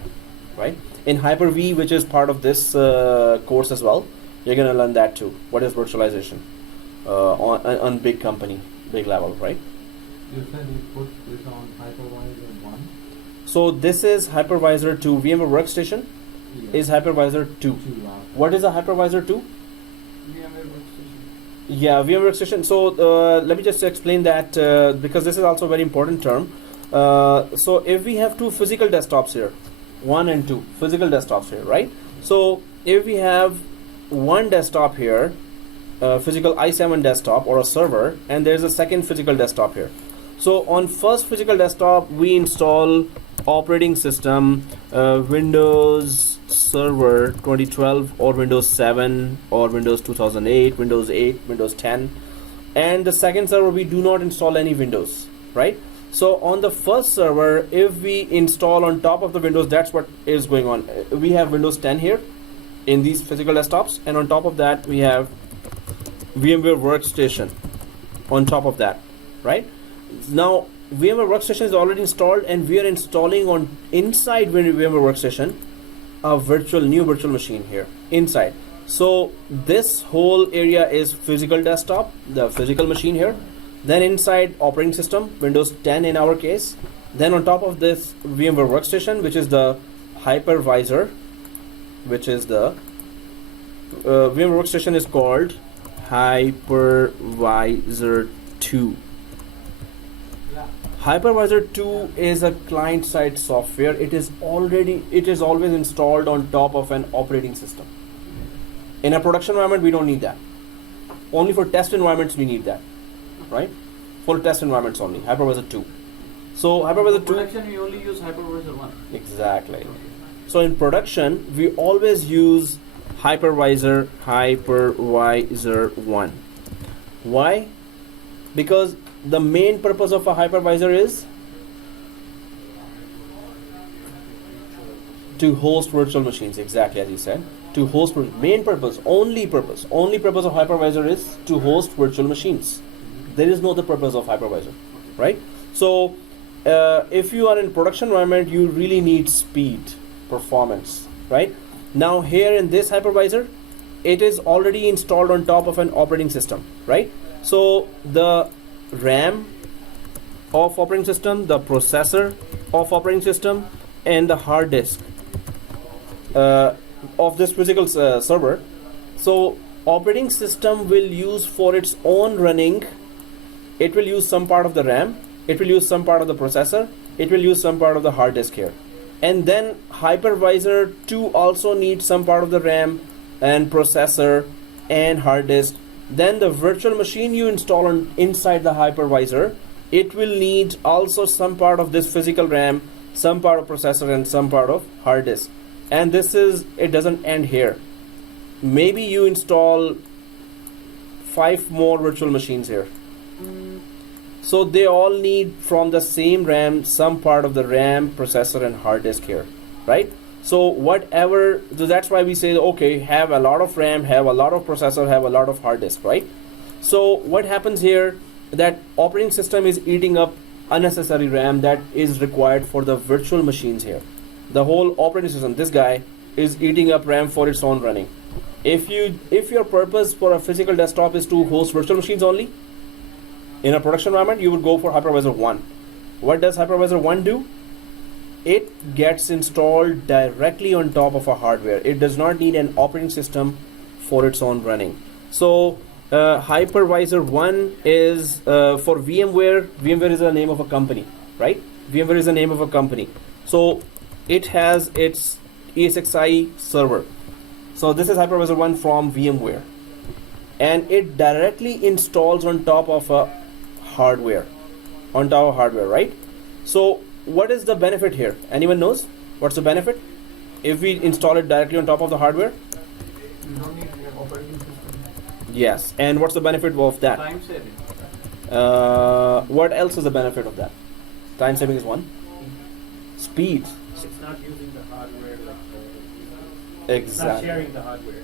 right? In Hyper-V, which is part of this course as well, you're gonna learn that too. What is virtualization on big company, big level, right? You said you put this on Hypervisor 1? So this is Hypervisor 2. VMware Workstation is Hypervisor 2. What is a Hypervisor 2? VMware workstation. Yeah, VMware Workstation. So let me just explain that because this is also a very important term. So if we have two physical desktops here, 1 and 2 physical desktops here, right? So if we have one desktop here, physical i7 desktop or a server, and there's a second physical desktop here. So on first physical desktop we install operating system, Windows Server 2012 or Windows 7 or Windows 2008, Windows 8, Windows 10, and the second server we do not install any Windows, right? So on the first server, if we install on top of the Windows, that's what is going on. We have Windows 10 here in these physical desktops, and on top of that we have VMware Workstation on top of that, right? Now VMware Workstation is already installed, and we are installing on inside VMware Workstation a new virtual machine here inside. So this whole area is physical desktop, the physical machine here. Then inside operating system, Windows 10 in our case. Then on top of this VMware Workstation, which is the Hypervisor, which is the VMware Workstation is called Hypervisor 2. Hypervisor 2 is a client-side software. It is always installed on top of an operating system. In a production environment, we don't need that. Only for test environments, we need that, right? For test environments only, Hypervisor 2. So Hypervisor 2. Production, we only use Hypervisor 1. Exactly. Okay. So in production, we always use Hypervisor 1. Why? Because the main purpose of a hypervisor is to host virtual machines, exactly as you said. To host, main purpose, only purpose of hypervisor is to host virtual machines. There is no other purpose of hypervisor, right? So if you are in production environment, you really need speed, performance, right? Now here in this hypervisor, it is already installed on top of an operating system, right? So the RAM of operating system, the processor of operating system, and the hard disk of this physical server. So operating system will use for its own running, it will use some part of the RAM, it will use some part of the processor, it will use some part of the hard disk here. And then Hypervisor 2 also needs some part of the RAM and processor and hard disk. Then the virtual machine you install inside the hypervisor, it will need also some part of this physical RAM, some part of processor, and some part of hard disk. And it doesn't end here. Maybe you install 5 more virtual machines here. So they all need from the same RAM some part of the RAM, processor, and hard disk here, right? So whatever, so that's why we say, okay, have a lot of RAM, have a lot of processor, have a lot of hard disk, right? So what happens here, that operating system is eating up unnecessary RAM that is required for the virtual machines here. The whole operating system, this guy, is eating up RAM for its own running. If your purpose for a physical desktop is to host virtual machines only, in a production environment, you would go for Hypervisor 1. What does Hypervisor 1 do? It gets installed directly on top of a hardware. It does not need an operating system for its own running. So Hypervisor 1 is for VMware. VMware is the name of a company, right? VMware is the name of a company. So it has its ESXi server. So this is Hypervisor 1 from VMware. And it directly installs on top of a hardware. On top of hardware, right? So what is the benefit here? Anyone knows? What's the benefit? If we install it directly on top of the hardware? You don't need an operating system. Yes. And what's the benefit of that? Time saving. What else is the benefit of that? Time saving is one. Speed. It's not using the hardware like it's not Exactly. sharing the hardware.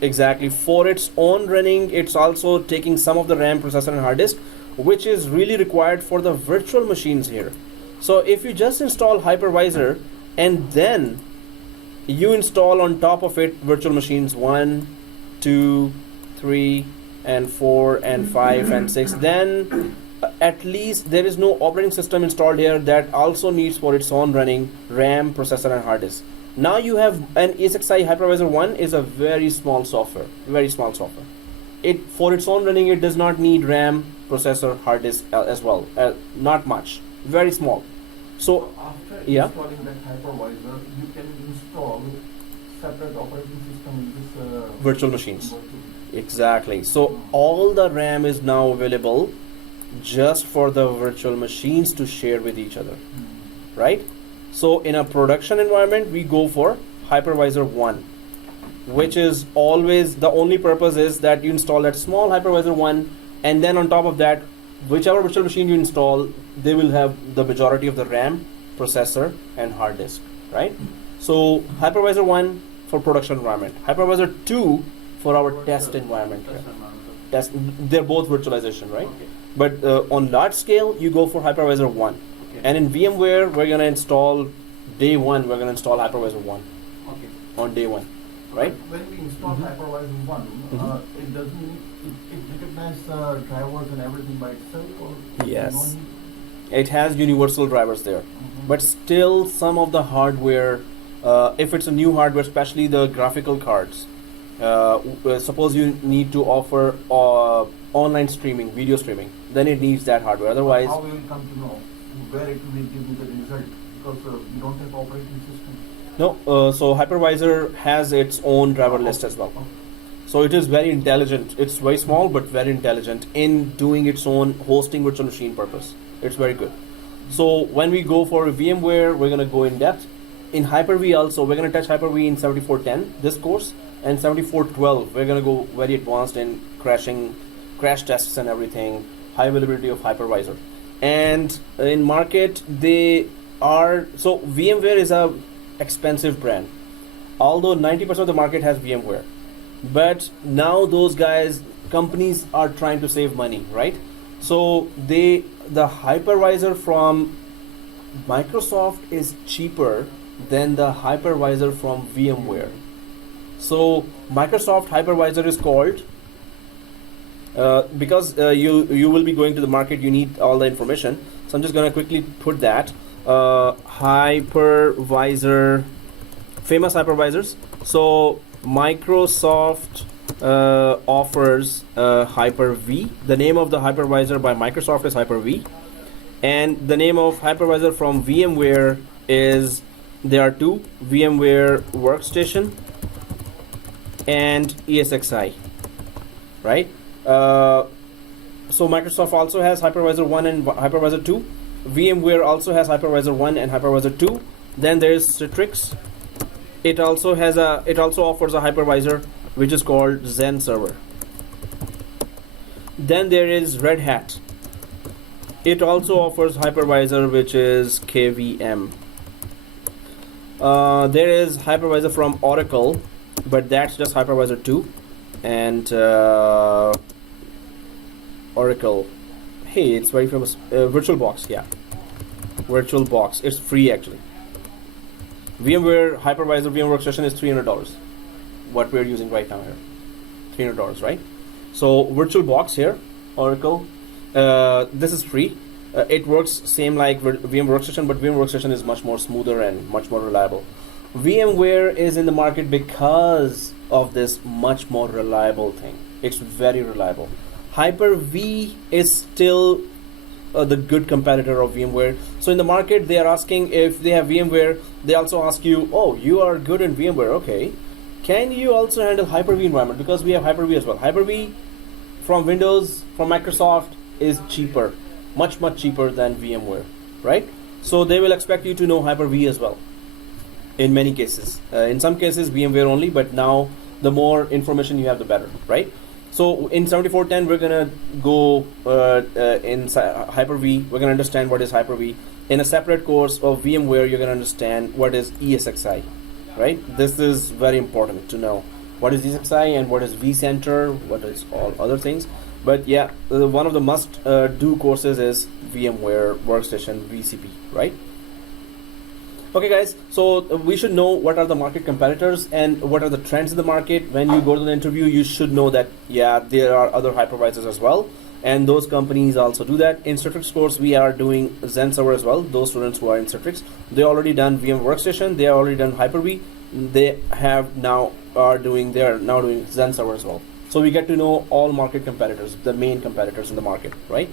Exactly. For its own running, it's also taking some of the RAM, processor, and hard disk, which is really required for the virtual machines here. So if you just install Hypervisor and then you install on top of it virtual machines 1, 2, 3, and 4, and 5, and 6, then at least there is no operating system installed here that also needs for its own running RAM, processor, and hard disk. Now you have an ESXi Hypervisor 1 is a very small software, very small software. It for its own running, it does not need RAM, processor, hard disk as well. Not much, very small. So After yeah. installing that hypervisor, you can install separate operating system in this Virtual machines. virtual- Exactly. So all the RAM is now available just for the virtual machines to share with each other, right? So in a production environment, we go for Hypervisor 1, which is always the only purpose is that you install that small Hypervisor 1, and then on top of that, whichever virtual machine you install, they will have the majority of the RAM, processor, and hard disk, right? So Hypervisor 1 for production environment, Hypervisor 2 for our test environment. That's Right? amount of- Test, they're both virtualization, right? Okay. But on large scale, you go for Hypervisor 1. Okay. And in VMware, we're gonna install day 1, we're gonna install Hypervisor 1 Okay. on day 1, right? When we install Mhm. hypervisor 1, Mhm. it doesn't it recognizes drivers and everything by itself, or Yes. no need? It has universal drivers there. Mhm. But still, some of the hardware, if it's a new hardware, especially the graphical cards, suppose you need to offer online streaming, video streaming, then it needs that hardware. Otherwise, How we will come to know where it will give me the result, because we don't have operating system. no. So Hypervisor has its own driver list as well. So it is very intelligent. It's very small but very intelligent in doing its own hosting virtual machine purpose. It's very good. So when we go for VMware, we're gonna go in depth. In Hyper-V also, we're gonna touch Hyper-V in 7410 this course, and 7412 we're gonna go very advanced in crash tests and everything, high availability of Hypervisor. And in market, they are so VMware is a expensive brand. Although 90% of the market has VMware. But now those companies are trying to save money, right? So the Hypervisor from Microsoft is cheaper than the Hypervisor from VMware. So Microsoft Hypervisor is called because you will be going to the market, you need all the information. So I'm just gonna quickly put that Hypervisor, famous hypervisors. So Microsoft offers Hyper-V. The name of the hypervisor by Microsoft is Hyper-V, and the name of hypervisor from VMware is, there are two, VMware Workstation and ESXi, right? So Microsoft also has Hypervisor 1 and Hypervisor 2. VMware also has Hypervisor 1 and Hypervisor 2. Then there is Citrix. It also offers a hypervisor which is called Zen Server. Then there is Red Hat. It also offers hypervisor, which is KVM. There is hypervisor from Oracle, but that's just hypervisor 2. And Oracle, hey, it's very famous. VirtualBox, yeah, VirtualBox. It's free actually. VMware hypervisor VMware Workstation is $300. What we're using right now here, $300, right? So VirtualBox here, Oracle. This is free. It works same like VMware Workstation, but VMware Workstation is much more smoother and much more reliable. VMware is in the market because of this much more reliable thing. It's very reliable. Hyper-V is still the good competitor of VMware. So in the market, they are asking if they have VMware. They also ask you, oh, you are good in VMware, okay. Can you also handle Hyper-V environment? Because we have Hyper-V as well. Hyper-V from Windows, from Microsoft is cheaper, much cheaper than VMware, right? So they will expect you to know Hyper-V as well. In many cases, in some cases VMware only, but now the more information you have, the better, right? So in 7410, we're gonna go in Hyper-V. We're gonna understand what is Hyper-V. In a separate course of VMware, you're gonna understand what is ESXi, right? This is very important to know what is ESXi and what is vCenter, what is all other things. But yeah, one of the must do courses is VMware Workstation VCP, right? Okay guys, so we should know what are the market competitors and what are the trends in the market. When you go to the interview, you should know that, yeah, there are other hypervisors as well, and those companies also do that. In Citrix course, we are doing Zen Server as well. Those students who are in Citrix, they already done VMware Workstation, they already done Hyper-V, they are now doing Zen Server as well. So we get to know all market competitors, the main competitors in the market, right?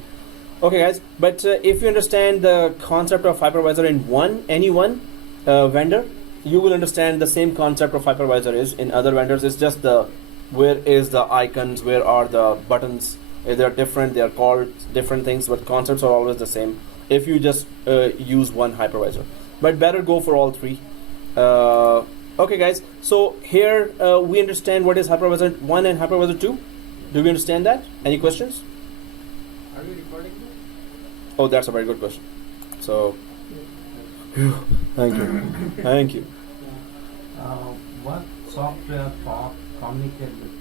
Okay guys, but if you understand the concept of hypervisor in any one vendor, you will understand the same concept of hypervisor is in other vendors. It's just where is the icons, where are the buttons. They're different, they're called different things, but concepts are always the same if you just use one hypervisor. But better go for all three. Okay guys, so here we understand what is hypervisor 1 and hypervisor 2. Do we understand that? Any questions? Are we recording? Oh, that's a very good question. So, thank you. Thank you. What software communicate with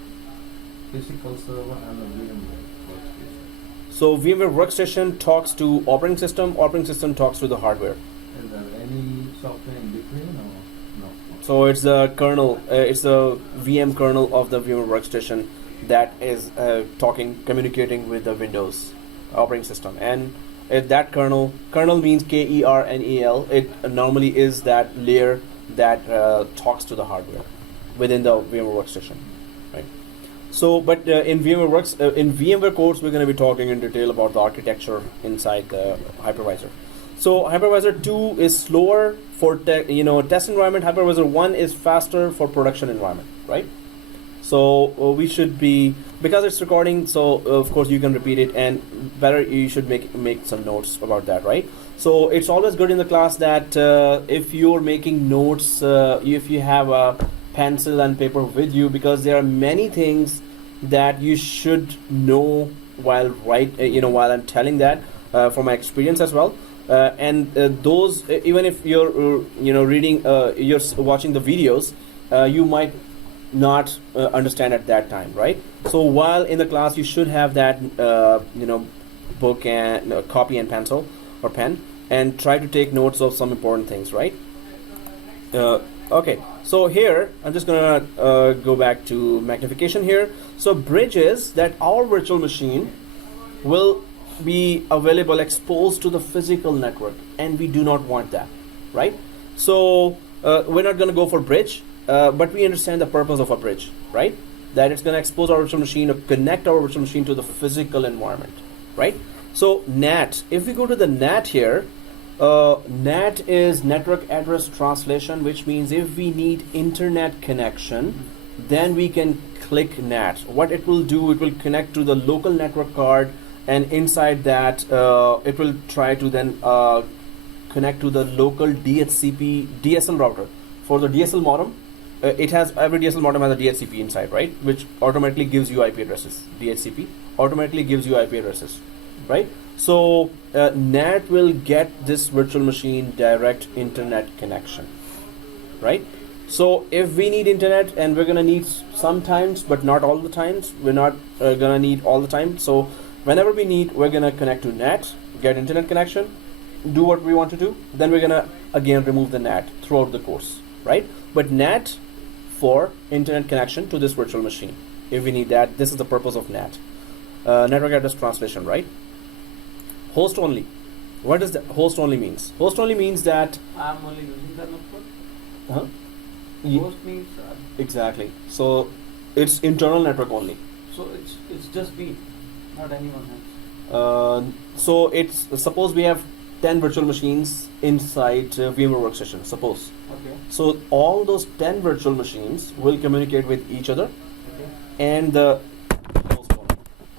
physical server and the VMware workstation? So VMware Workstation talks to operating system talks to the hardware. Is there any software in between or no? So it's the kernel, it's the VM kernel of the VMware Workstation that is communicating with the Windows operating system. And that kernel means KERNEL. It normally is that layer that talks to the hardware within the VMware Workstation, right? So, but in VMware course, we're going to be talking in detail about the architecture inside the hypervisor. So, hypervisor 2 is slower for test environment. Hypervisor 1 is faster for production environment, right? So we should be, because it's recording, so of course you can repeat it, and better you should make some notes about that, right? So it's always good in the class that if you're making notes, if you have a pencil and paper with you, because there are many things that you should know while while I'm telling that from my experience as well. And those, even if you're reading, you're watching the videos, you might not understand at that time, right? So while in the class, you should have that book and copy and pencil or pen, and try to take notes of some important things, right? Okay, so here I'm just gonna go back to magnification here. So bridge is that our virtual machine will be available exposed to the physical network, and we do not want that, right? So we're not going to go for bridge, but we understand the purpose of a bridge, right? That it's going to expose our virtual machine or connect our virtual machine to the physical environment, right? So NAT, if we go to the NAT here, NAT is network address translation, which means if we need internet connection, then we can click NAT. What it will do, it will connect to the local network card, and inside that it will try to then connect to the local DSL router. For the DSL modem, every DSL modem has a DHCP inside, right? Which automatically gives you IP addresses. DHCP automatically gives you IP addresses, right? So NAT will get this virtual machine direct internet connection, right? So if we need internet, and we're gonna need sometimes, but not all the times, we're not gonna need all the time. So whenever we need, we're gonna connect to NAT, get internet connection, do what we want to do. Then we're gonna again remove the NAT throughout the course, right? But NAT for internet connection to this virtual machine. If we need that, this is the purpose of NAT. Network address translation, right? Host only. What does the host only means? Host only means that I'm only using the network. uh Ye- Host means exactly. So it's internal network only. so it's just me, not anyone else. So it's suppose we have 10 virtual machines inside VMware Workstation. Suppose. Okay. So all those 10 virtual machines will communicate with each other, Okay. and the host only.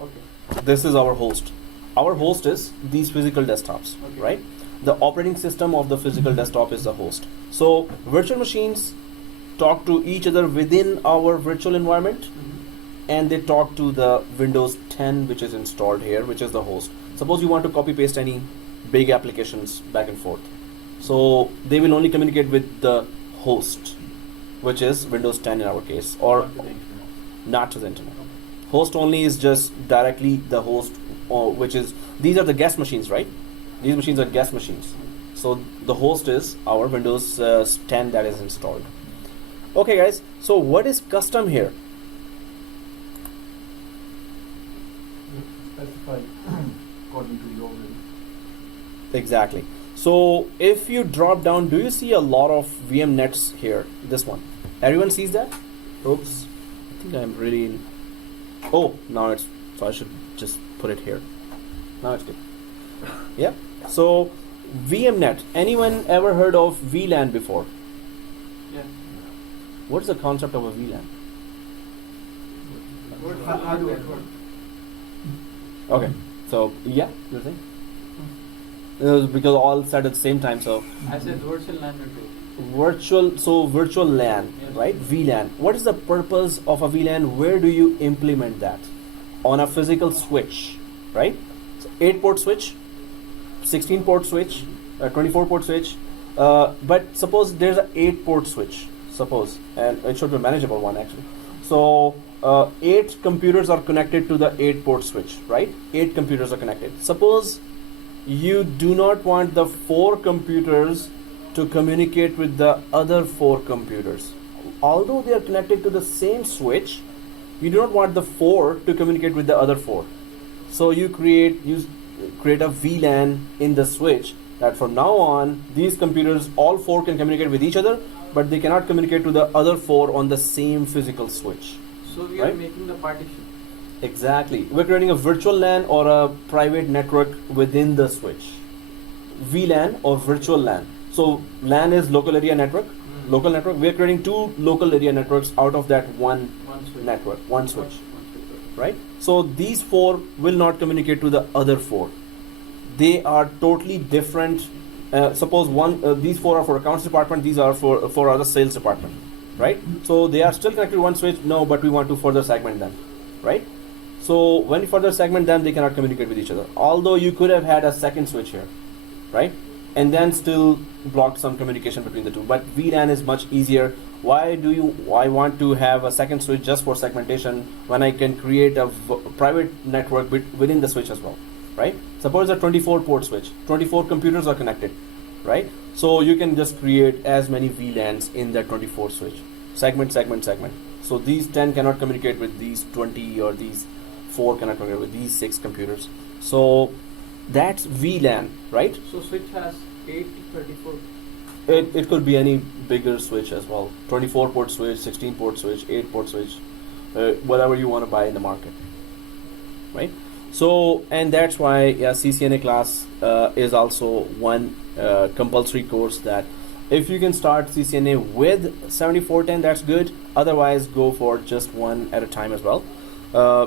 Okay. This is our host. Our host is these physical desktops, Okay. right? The operating system of the physical desktop is the host. So virtual machines talk to each other within our virtual environment, Mm-hmm. and they talk to the Windows 10 which is installed here, which is the host. Suppose you want to copy paste any big applications back and forth. So they will only communicate with the host, which is Windows 10 in our case, or not to the internet. Host only is just directly the host, which is, these are the guest machines, right? These machines are guest machines. So the host is our Windows 10 that is installed. Okay guys, so what is custom here? Specify according to your will. Exactly. So if you drop down, do you see a lot of VM nets here? This one. Everyone sees that? Oops. I think I'm really in. Oh, now it's, so I should just put it here. Now it's good. Yeah. So VMnet. Anyone ever heard of VLAN before? Yeah. What is the concept of a VLAN? How do it work? Okay. So yeah, you're saying? Because all said at the same time. So I said virtual LAN network. virtual LAN, Yes. right? VLAN. What is the purpose of a VLAN? Where do you implement that? On a physical switch, right? So 8-port switch, 16-port switch, 24-port switch. But suppose there's an 8-port switch. Suppose, and it should be a manageable one actually. So 8 computers are connected to the 8-port switch, right? 8 computers are connected. Suppose you do not want the 4 computers to communicate with the other 4 computers. Although they are connected to the same switch, you do not want the 4 to communicate with the other 4. So you create a VLAN in the switch that from now on, these computers, all 4 can communicate with each other, but they cannot communicate to the other 4 on the same physical switch. So we Right? are making the partition. Exactly. We're creating a virtual LAN or a private network within the switch. VLAN or virtual LAN. So LAN is local area network. Local network. We're creating 2 local area networks out of that one One switch. network, one switch, One switch. right? So these 4 will not communicate to the other 4. They are totally different. Suppose these 4 are for accounts department. These are for other sales department, right? So they are still connected to one switch. No, but we want to further segment them, right? So when you further segment them, they cannot communicate with each other. Although you could have had a second switch here, right? And then still blocked some communication between the two. But VLAN is much easier. Why want to have a second switch just for segmentation when I can create a private network within the switch as well, right? Suppose a 24-port switch. 24 computers are connected, right? So you can just create as many VLANs in that 24 switch. Segment. So these 10 cannot communicate with these 20, or these 4 cannot communicate with these 6 computers. So that's VLAN, right? So switch has 8 to 34. It could be any bigger switch as well. 24-port switch, 16-port switch, 8-port switch, whatever you want to buy in the market, right? So, and that's why CCNA class is also one compulsory course that if you can start CCNA with 7410, that's good. Otherwise, go for just one at a time as well.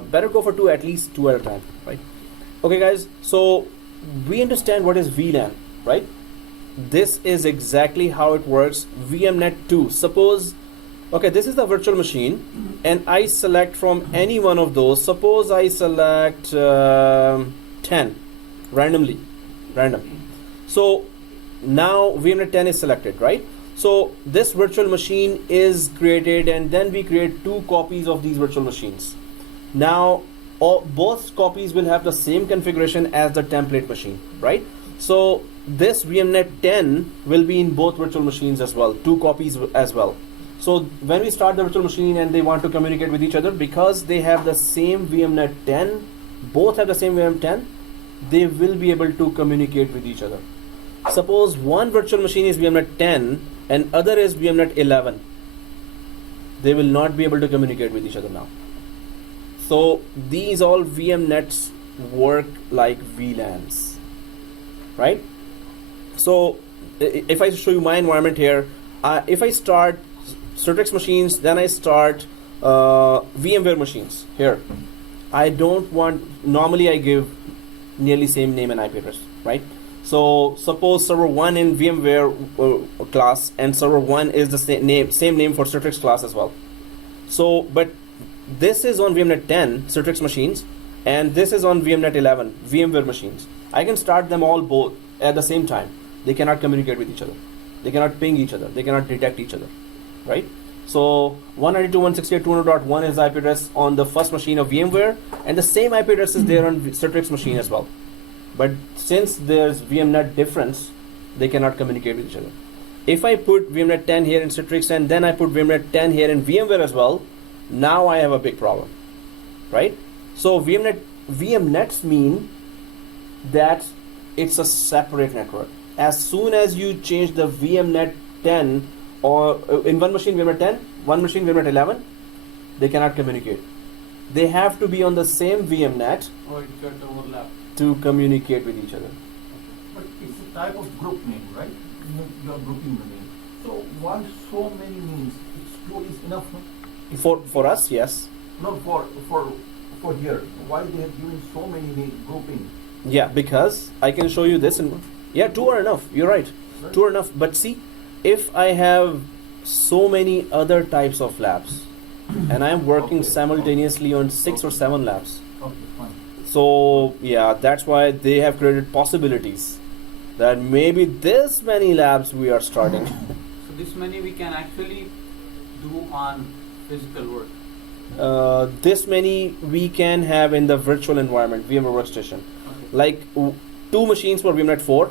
Better go for at least two at a time, right? Okay, guys. So we understand what is VLAN, right? This is exactly how it works. VMnet 2. Suppose, okay, this is the virtual machine, and I select from any one of those. Suppose I select 10. randomly, random. So now VMnet 10 is selected, right? So this virtual machine is created, and then we create 2 copies of these virtual machines. Now both copies will have the same configuration as the template machine, right? So this VMnet 10 will be in both virtual machines as well, 2 copies as well. So when we start the virtual machine and they want to communicate with each other, because they have the same VMnet 10, both have the same VMnet 10, they will be able to communicate with each other. Suppose one virtual machine is VMnet 10 and other is VMnet 11. They will not be able to communicate with each other now. So these all VMnets work like VLANs, right? So if I show you my environment here, if I start Citrix machines, then I start VMware machines here. I don't want, normally I give nearly same name and IP address, right? So suppose server 1 in VMware class and server 1 is the same name for Citrix class as well. So, but this is on VMnet 10 Citrix machines, and this is on VMnet 11 VMware machines. I can start them all both at the same time. They cannot communicate with each other. They cannot ping each other. They cannot detect each other, right? So 192.168.200.1 is the IP address on the first machine of VMware, and the same IP address is there on Citrix machine as well. But since there's VMnet difference, they cannot communicate with each other. If I put VMnet 10 here in Citrix and then I put VMnet 10 here in VMware as well, now I have a big problem, right? So VMnets mean that it's a separate network. As soon as you change the VMnet 10 or in one machine VMnet 10, one machine VMnet 11, they cannot communicate. They have to be on the same VMnet Or it got overlap. to communicate with each other. But it's a type of group name, right? You are grouping the name. So why so many names? It's 2 is enough, no? For us, yes. No, for here. Why they have given so many name grouping? Yeah, because I can show you this and yeah, 2 are enough. You're right. 2 are enough. But see, if I have so many other types of labs and I'm working simultaneously on 6 or 7 labs, Okay, fine. so yeah, that's why they have created possibilities that maybe this many labs we are starting. So this many we can actually do on physical work. This many we can have in the virtual environment, VMware Workstation. Okay. Like 2 machines for VMnet 4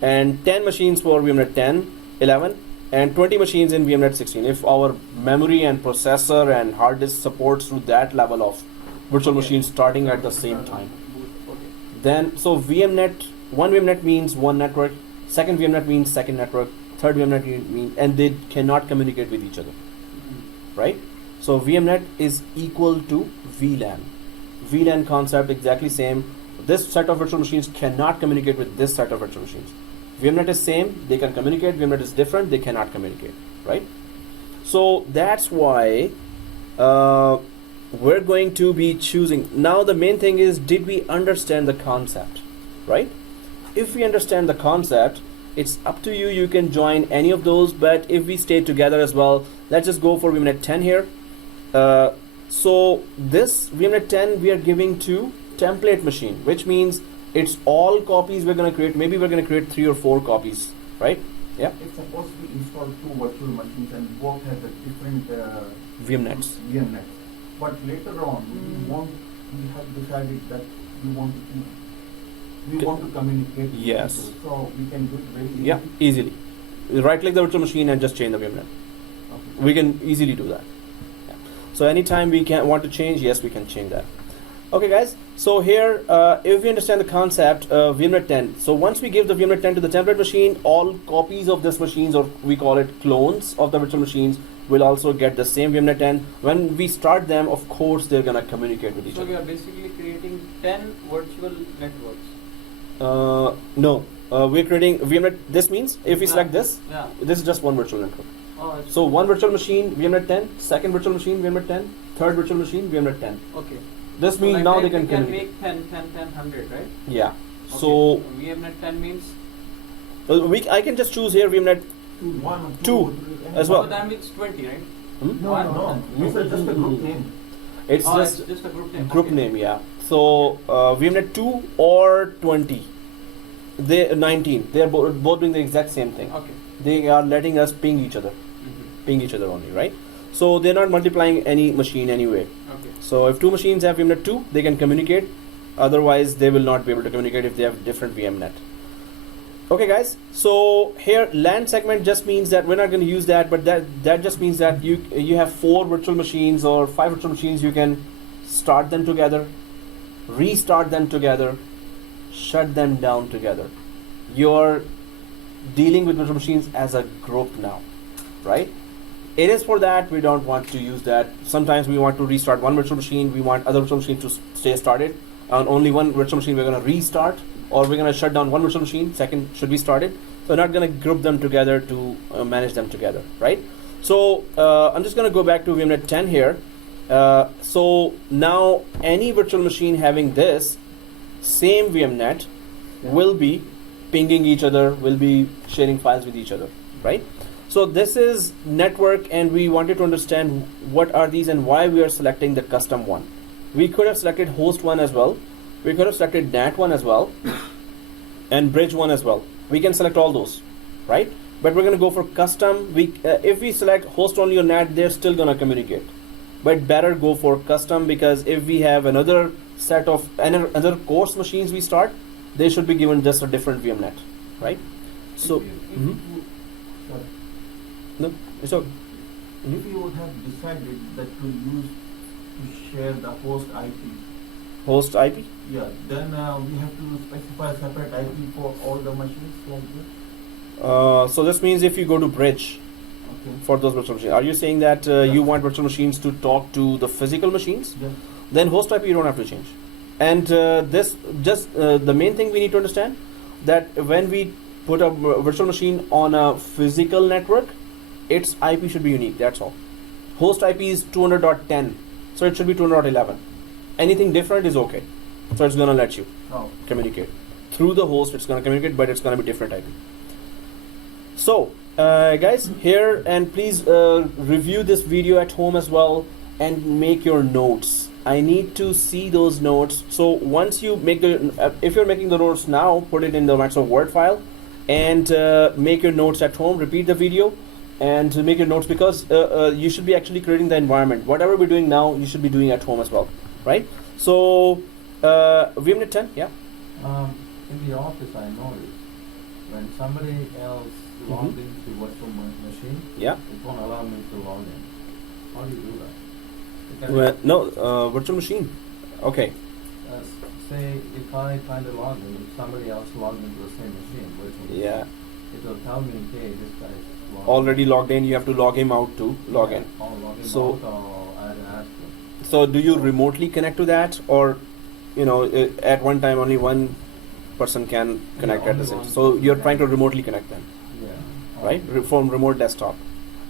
and 10 machines for VMnet 10, 11 and 20 machines in VMnet 16. If our memory and processor and hard disk supports to that level of virtual machines starting at the same time. Okay. Then, so one VMnet means one network, second VMnet means second network, third VMnet means, and they cannot communicate with each other, right? So VMnet is equal to VLAN. VLAN concept exactly same. This set of virtual machines cannot communicate with this set of virtual machines. VMnet is same, they can communicate. VMnet is different, they cannot communicate, right? So that's why we're going to be choosing. Now the main thing is, did we understand the concept, right? If we understand the concept, it's up to you. You can join any of those, but if we stay together as well, let's just go for VMnet 10 here. So this VMnet 10 we are giving to template machine, which means it's all copies we're going to create. Maybe we're going to create 3 or 4 copies, right? Yeah. It's supposed to be installed 2 virtual machines and both have a different VMnets. VMnet. But later on, we have decided that we want to communicate with Yes. people. So we can do it very easily. Yeah, easily. Right click the virtual machine and just change the VMnet. Okay. We can easily do that. Yeah. So anytime we want to change, yes, we can change that. Okay, guys. So here, if we understand the concept, VMnet 10. So once we give the VMnet 10 to the template machine, all copies of this machines, or we call it clones of the virtual machines, will also get the same VMnet 10. When we start them, of course, they're gonna communicate with each So we other. are basically creating 10 virtual networks. No, we're creating VMnet. This means if we select this, Yeah. this is just one virtual network. Oh, it's So one virtual machine, VMnet 10, second virtual machine, VMnet 10, third virtual machine, VMnet 10. okay. This So means like now that they can we can communicate. make 10, 10, 10, 100, right? Yeah. Okay. So VMnet 10 means I can just choose here VMnet. 1, 2, 2 3, as well. So that means 20, right? Hmm? No, this is just a group name. It's Oh, just it's just a group name. group Okay. name, yeah. So VMnet 2 or 20, they 19, they are both doing the exact same thing. Okay. They are letting us ping each other, only, right? So they're not multiplying any machine anyway. Okay. So if two machines have VMnet 2, they can communicate. Otherwise, they will not be able to communicate if they have different VMnet. Okay, guys. So here, LAN segment just means that we're not going to use that, but that just means that you have 4 virtual machines or 5 virtual machines. You can start them together, restart them together, shut them down together. You're dealing with virtual machines as a group now, right? It is for that. We don't want to use that. Sometimes we want to restart one virtual machine. We want other virtual machines to stay started. On only one virtual machine we're going to restart, or we're going to shut down one virtual machine, second should be started. So we're not going to group them together to manage them together, right? So I'm just going to go back to VMnet 10 here. So now any virtual machine having this same VMnet will be pinging each other, will be sharing files with each other, right? So this is network, and we wanted to understand what are these and why we are selecting the custom one. We could have selected host 1 as well. We could have selected NAT 1 as well, and bridge 1 as well. We can select all those, right? But we're going to go for custom. If we select host only or NAT, they're still going to communicate. But better go for custom, because if we have another set of another course machines we start, they should be given just a different VMnet, right? So, Sorry. no, it's okay. If you would have decided that to share the host IP, Host IP. yeah, then we have to specify a separate IP for all the machines like this. So this means if you go to bridge Okay. for those virtual machines, are you saying that you want virtual machines to talk to the physical machines? Yeah. Then host IP you don't have to change. And this just the main thing we need to understand, that when we put a virtual machine on a physical network, its IP should be unique. That's all. Host IP is 200.10, so it should be 200.11. Anything different is okay. So it's gonna let you Oh. communicate through the host. It's gonna communicate, but it's gonna be different IP. So guys, here, and please review this video at home as well and make your notes. I need to see those notes. So once you make the, if you're making the notes now, put it in the Microsoft Word file and make your notes at home. Repeat the video and make your notes, because you should be actually creating the environment. Whatever we're doing now, you should be doing at home as well, right? So VMnet 10, yeah. In the office, I noticed when somebody else logged into virtual machine, Yeah. it won't allow me to log in. How do you do that? Well, no, virtual machine. Okay. Say if I try to log in, if somebody else logged into the same machine, virtual machine, Yeah. it will tell me, hey, this guy's logged Already logged in. You have to log him out to log in. Or log him So- out, or add an asterisk. So do you remotely connect to that, or at one time only one person can connect at the only same? one So person you're can. trying to remotely connect them, Yeah. right? From remote desktop.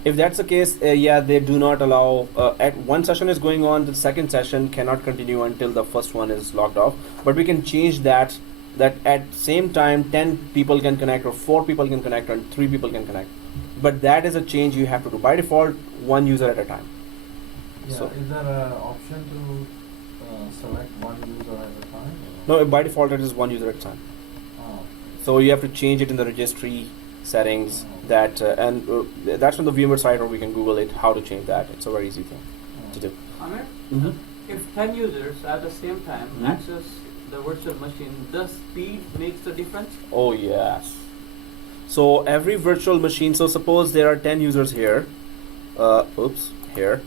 If that's the case, yeah, they do not allow. At one session is going on, the second session cannot continue until the first one is logged off. But we can change that. That at same time 10 people can connect, or 4 people can connect, and 3 people can connect. But that is a change you have to do. By default, one user at a time. Yeah. So- Is there an option to select one user at a time? No, by default it is one user at a time. Oh. So you have to change it in the registry settings. That and that's on the VMware site, or we can Google it how to change that. It's a very easy thing to do. Amir, Mm-hmm. if 10 users at the same time Mhm. access the virtual machine, the speed makes the difference? Oh yes. So every virtual machine. So suppose there are 10 users here. Here.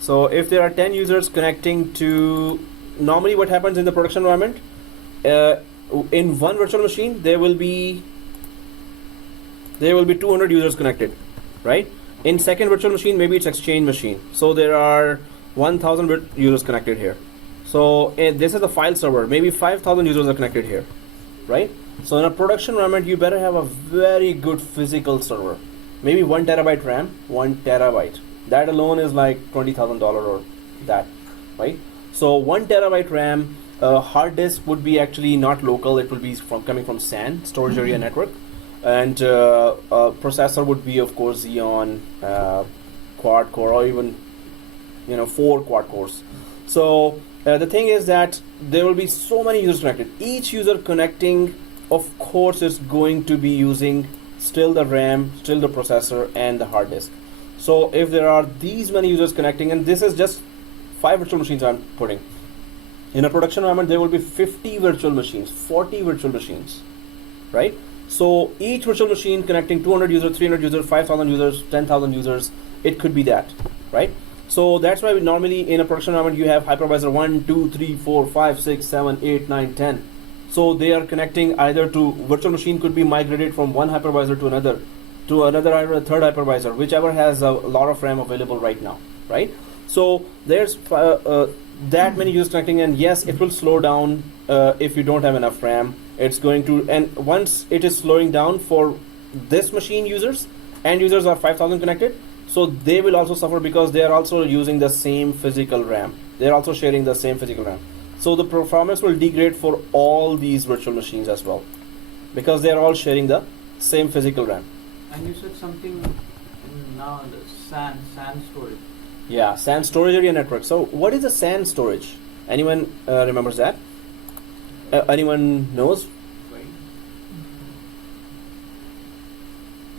So if there are 10 users connecting to, normally what happens in the production environment, in one virtual machine there will be 200 users connected, right? In second virtual machine, maybe it's exchange machine, so there are 1000 users connected here. So this is the file server, maybe 5000 users are connected here, right? So in a production environment, you better have a very good physical server, maybe 1 terabyte RAM, 1 terabyte. That alone is like $20,000 or that, right? So 1 terabyte RAM, hard disk would be actually not local. It will be coming from SAN, storage area network, and processor would be of course Xeon, quad core, or even 4 quad cores. So the thing is that there will be so many users connected. Each user connecting, of course, is going to be using still the RAM, still the processor, and the hard disk. So if there are these many users connecting, and this is just 5 virtual machines I'm putting. In a production environment, there will be 50 virtual machines, 40 virtual machines, right? So each virtual machine connecting 200 users, 300 users, 5,000 users, 10,000 users, it could be that, right? So that's why we normally in a production environment, you have hypervisor 1, 2, 3, 4, 5, 6, 7, 8, 9, 10. So they are connecting either to virtual machine could be migrated from one hypervisor to another a third hypervisor, whichever has a lot of RAM available right now, right? So there's that many users connecting, and yes, it will slow down if you don't have enough RAM. It's going to, and once it is slowing down for this machine users, end users are 5,000 connected, so they will also suffer because they are also using the same physical RAM. They're also sharing the same physical RAM. So the performance will degrade for all these virtual machines as well, because they are all sharing the same physical RAM. And you said something in now the SAN storage. Yeah, SAN storage area network. So what is a SAN storage? Anyone remembers that? Anyone knows? Right.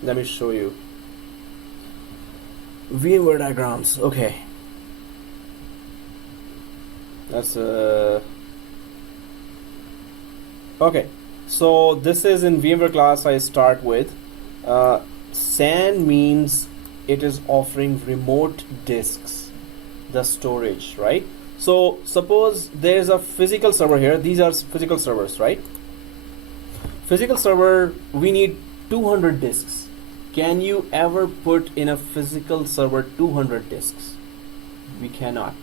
Let me show you. VMware diagrams. Okay. That's okay. So this is in VMware class. I start with SAN means it is offering remote disks, the storage, right? So suppose there's a physical server here. These are physical servers, right? Physical server, we need 200 disks. Can you ever put in a physical server 200 disks? We cannot.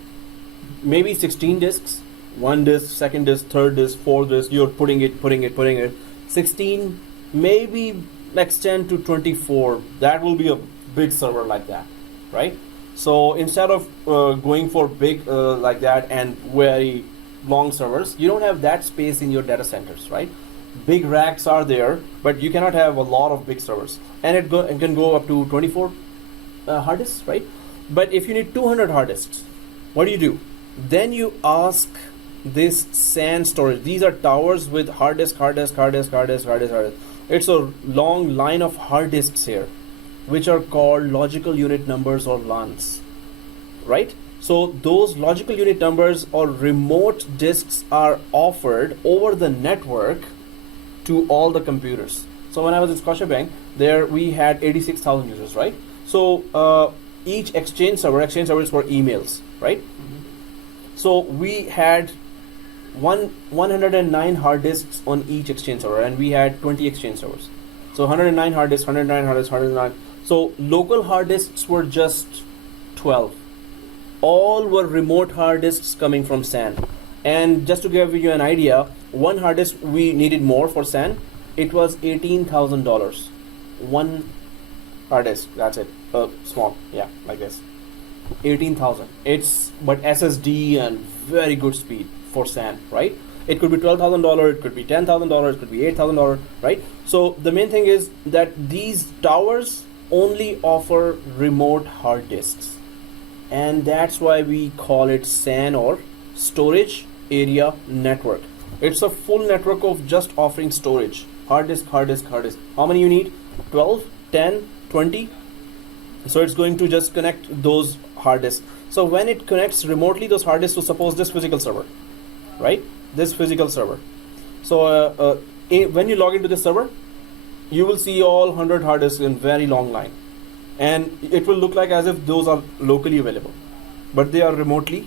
Maybe 16 disks, 1 disk, 2nd disk, 3rd disk, 4th disk, you're putting it. 16, maybe extend to 24. That will be a big server like that, right? So instead of going for big like that and very long servers, you don't have that space in your data centers, right? Big racks are there, but you cannot have a lot of big servers, and it can go up to 24 hard disks, right? But if you need 200 hard disks, what do? Then you ask this SAN storage. These are towers with hard disk. It's a long line of hard disks here, which are called logical unit numbers or LUNs, right? So those logical unit numbers or remote disks are offered over the network to all the computers. So when I was in Scotiabank, there we had 86,000 users, right? So each exchange servers for emails, right? So we had 109 hard disks on each exchange server, and we had 20 exchange servers. So 109 hard disks, 109. So local hard disks were just 12. All were remote hard disks coming from SAN. And just to give you an idea, one hard disk we needed more for SAN. It was $18,000. One hard disk, that's it. Small, yeah, like this. 18,000. It's but SSD and very good speed for SAN, right? It could be $12,000, it could be $10,000, it could be $8,000, right? So the main thing is that these towers only offer remote hard disks, and that's why we call it SAN, or storage area network. It's a full network of just offering storage, hard disk. How many you need? 12, 10, 20. So it's going to just connect those hard disks. So when it connects remotely those hard disks, so suppose this physical server, right? This physical server. So when you log into this server, you will see all 100 hard disks in very long line, and it will look like as if those are locally available, but they are remotely.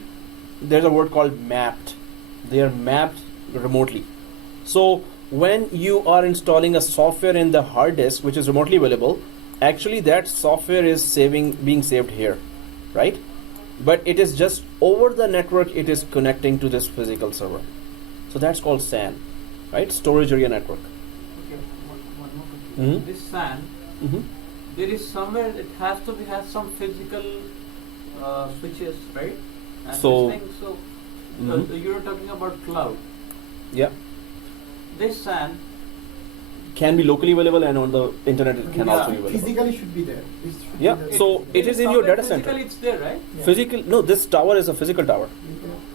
There's a word called mapped. They are mapped remotely. So when you are installing a software in the hard disk which is remotely available, actually that software is being saved here, right? But it is just over the network, it is connecting to this physical server. So that's called SAN, right? Storage area network. Okay, one more question. This SAN, there is somewhere it has to have some physical switches, right? And So- this thing, you're talking about cloud. Yeah. This SAN, can be locally available, and on the internet it can also be available. Physically should be there. It should Yeah, be there. so it is in your data center. Physically, it's there, right? Yeah. Physical, no, this tower is a physical tower.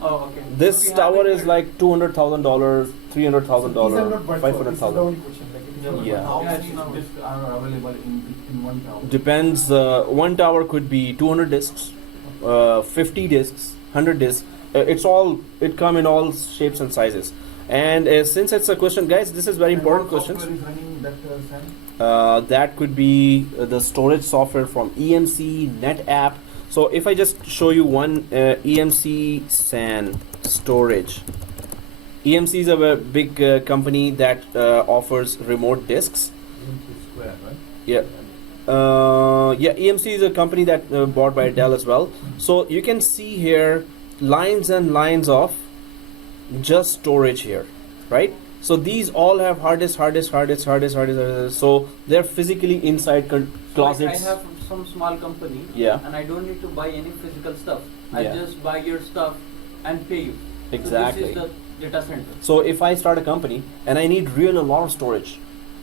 Oh, okay. This We have tower it is here. like $200,000, $300,000, These are not virtual. This is the $500,000. only question. Like it is not Yeah. How Yeah, many it's not- discs are available in one tower? Depends. One tower could be 200 discs, 50 discs, 100 discs. It come in all shapes and sizes. And since it's a question, guys, this is very And important what questions. software is running that SAN? That could be the storage software from EMC, NetApp. So if I just show you one EMC SAN storage. EMC is a big company that offers remote disks. Into square, right? Yeah. EMC is a company that bought by Dell as well. So you can see here lines and lines of just storage here, right? So these all have hard disk. So they're physically inside closets. Like I have some small company, Yeah. and I don't need to buy any physical stuff. I Yeah. just buy your stuff and pay you. Exactly. So this is the data center. So if I start a company and I need a lot of storage,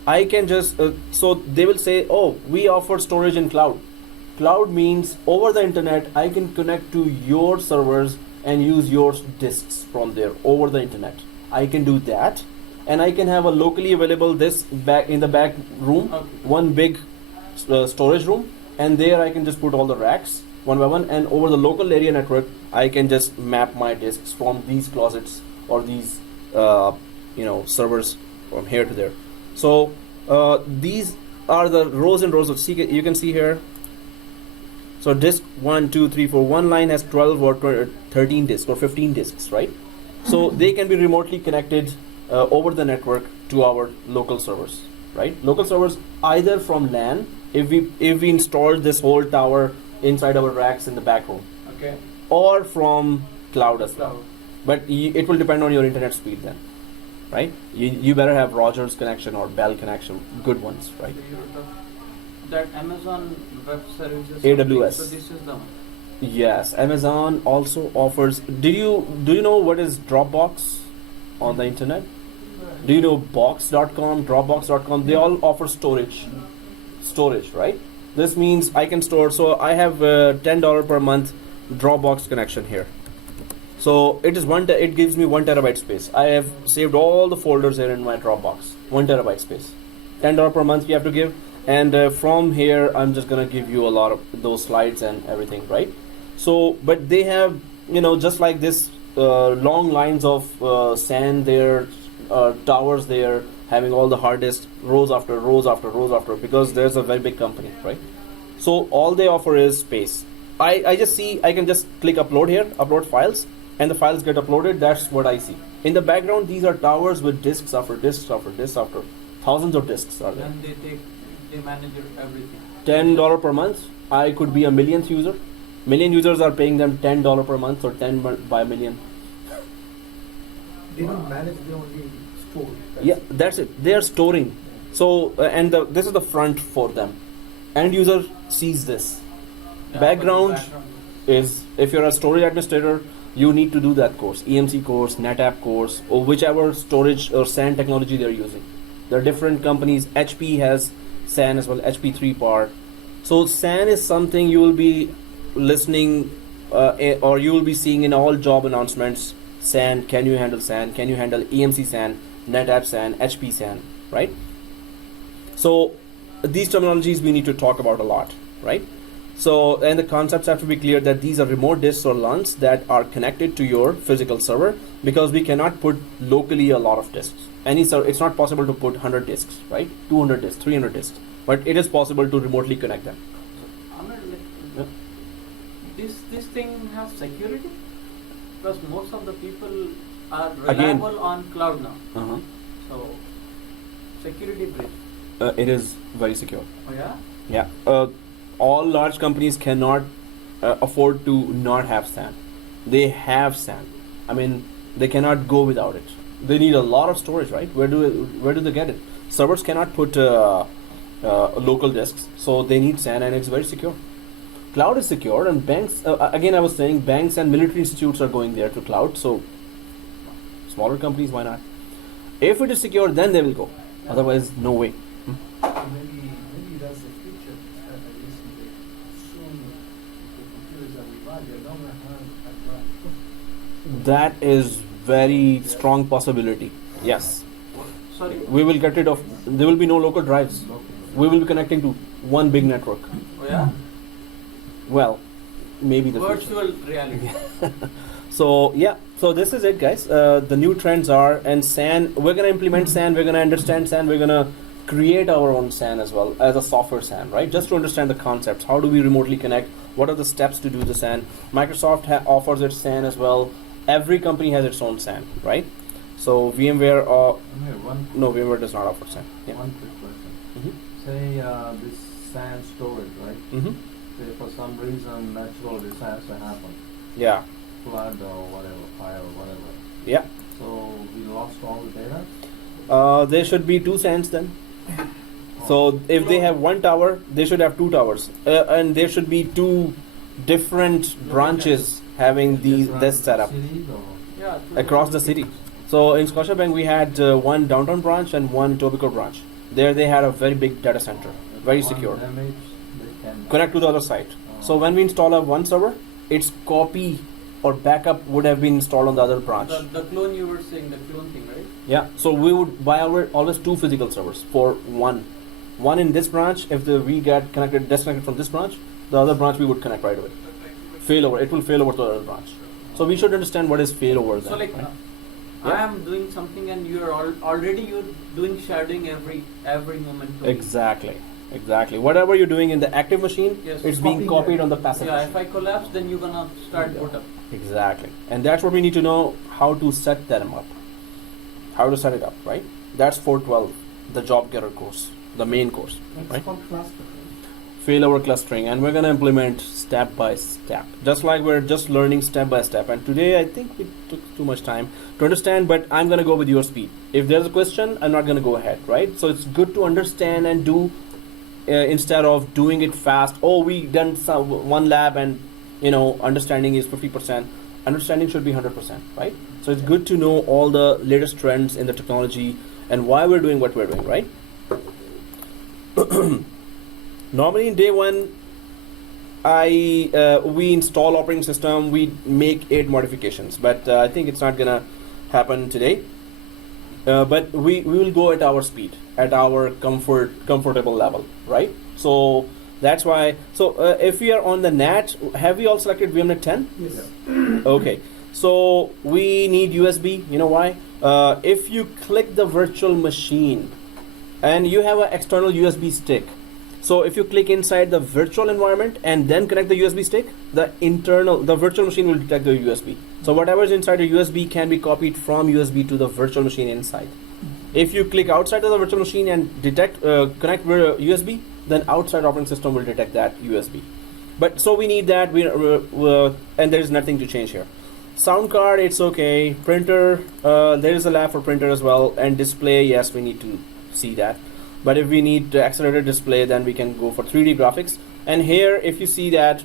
I can just so they will say, oh, we offer storage in cloud. Cloud means over the internet I can connect to your servers and use your disks from there over the internet. I can do that, and I can have a locally available this back in the back room, Okay. one big storage room, and there I can just put all the racks one by one, and over the local area network I can just map my disks from these closets or these servers from here to there. So these are the rows and rows of you can see here. So disk 1, 2, 3, 4. One line has 12 or 13 disks or 15 disks, right? So they can be remotely connected over the network to our local servers, right? Local servers either from LAN, if we installed this whole tower inside our racks in the back room, Okay. or from cloud as well. Cloud. But it will depend on your internet speed then, right? You better have Rogers connection or Bell connection, good ones, right? So you're that Amazon Web Services. AWS. So this is the one. Yes, Amazon also offers. Do you know what is Dropbox on the internet? Do you know Box.com, Dropbox.com? They all offer storage, right? This means I can store. So I have $10 per month Dropbox connection here. So it is it gives me 1 terabyte space. I have saved all the folders here in my Dropbox. 1 terabyte space. $10 per month you have to give. And from here, I'm just gonna give you a lot of those slides and everything, right? So, but they have, just like this, long lines of SAN there, towers there, having all the hard disks, rows after rows after rows after, because there's a very big company, right? So all they offer is space. I can just click upload here, upload files, and the files get uploaded. That's what I see. In the background, these are towers with disks after disks after disks after thousands of disks are there. And they manage everything. $10 per month, I could be a millionth user. Million users are paying them $10 per month, or 10 by million. They don't manage, they only store. Yeah, that's it. They are storing. So, this is the front for them. End user sees this. Yeah, Background but the background is, if you're a storage administrator, you need to do that course, EMC course, NetApp course, or whichever storage or SAN technology they're using. There are different companies. HP has SAN as well, HP 3-part. So SAN is something you will be listening or you will be seeing in all job announcements. SAN, can you handle SAN? Can you handle EMC SAN, NetApp SAN, HP SAN, right? So these terminologies we need to talk about a lot, right? So, and the concepts have to be clear that these are remote disks or LUNs that are connected to your physical server, because we cannot put locally a lot of disks. It's not possible to put 100 disks, right? 200 disks, 300 disks, but it is possible to remotely connect them. Yeah. This thing has security, because most of the people are Again. reliable on cloud now. Uh-huh. So security breach. It is very secure. Oh yeah. Yeah. All large companies cannot afford to not have SAN. They have SAN. I mean, they cannot go without it. They need a lot of storage, right? Where do they get it? Servers cannot put local disks, so they need SAN, and it's very secure. Cloud is secure, and banks. Again, I was saying banks and military institutes are going there to cloud. So smaller companies, why not? If it is secure, then they will go. Otherwise, no way. Maybe that's the future. Recently, soon the computers that we buy, they're not going to have advanced. That is very strong possibility. Yes. Sorry. We will get rid of, there will be no local drives. We will be connecting to one big network. Oh yeah. Well, maybe the future. Virtual reality. So yeah, so this is it, guys. The new trends are, and SAN, we're gonna implement SAN, we're gonna understand SAN, we're gonna create our own SAN as well as a software SAN, right? Just to understand the concepts. How do we remotely connect? What are the steps to do the SAN? Microsoft offers its SAN as well. Every company has its own SAN, right? So VMware, no, VMware does not offer SAN. Yeah. One quick question. Mm-hmm. Say this SAN storage, right? Mm-hmm. Say for some reason natural disaster happened, Yeah. flood or whatever, fire or whatever. Yeah. So we lost all the data. There should be two SANs then. So if they have one tower, they should have two towers, and there should be two different branches having this setup Yeah. across the city. So in Scotiabank we had one downtown branch and one Etobicoke branch. There they had a very big data center, very secure. Damage, they can Connect to the other site. So when we install a one server, its copy or backup would have been installed on the other branch. The clone you were saying, the clone thing, right? Yeah. So we would buy always two physical servers for one. One in this branch. If we get disconnected from this branch, the other branch we would connect right away. Failover. It will fail over to the other branch. So we should understand what is failover then. So like, right? I am doing something and you are already you're doing sharding every moment. to me. Exactly. Whatever you're doing in the active machine, Yes. it's being copied on the passive Yeah, machine. if I collapse, then you're gonna start boot up. Exactly. And that's what we need to know, how to set them up. How to set it up, right? That's 412, the job getter course, the main course, That's right? called cluster. Failover clustering, and we're going to implement step by step, just like we're just learning step by step. And today I think we took too much time to understand, but I'm going to go with your speed. If there's a question, I'm not going to go ahead, right? So it's good to understand and do instead of doing it fast. Oh, we done one lab and understanding is 50%. Understanding should be 100%, right? So it's good to know all the latest trends in the technology and why we're doing what we're doing, right? Normally in day one, we install operating system, we make 8 modifications, but I think it's not gonna happen today. But we will go at our speed, at our comfortable level, right? So that's why. So if we are on the NAT, have we all selected VMNet 10? Yes. Okay. So we need USB. You know why? If you click the virtual machine, and you have an external USB stick. So if you click inside the virtual environment and then connect the USB stick, the virtual machine will detect the USB. So whatever is inside the USB can be copied from USB to the virtual machine inside. If you click outside of the virtual machine and connect USB, then outside operating system will detect that USB. But so we need that, and there is nothing to change here. Sound card, it's okay. Printer, there is a lab for printer as well, and display, yes, we need to see that. But if we need accelerated display, then we can go for 3D graphics. And here, if you see that,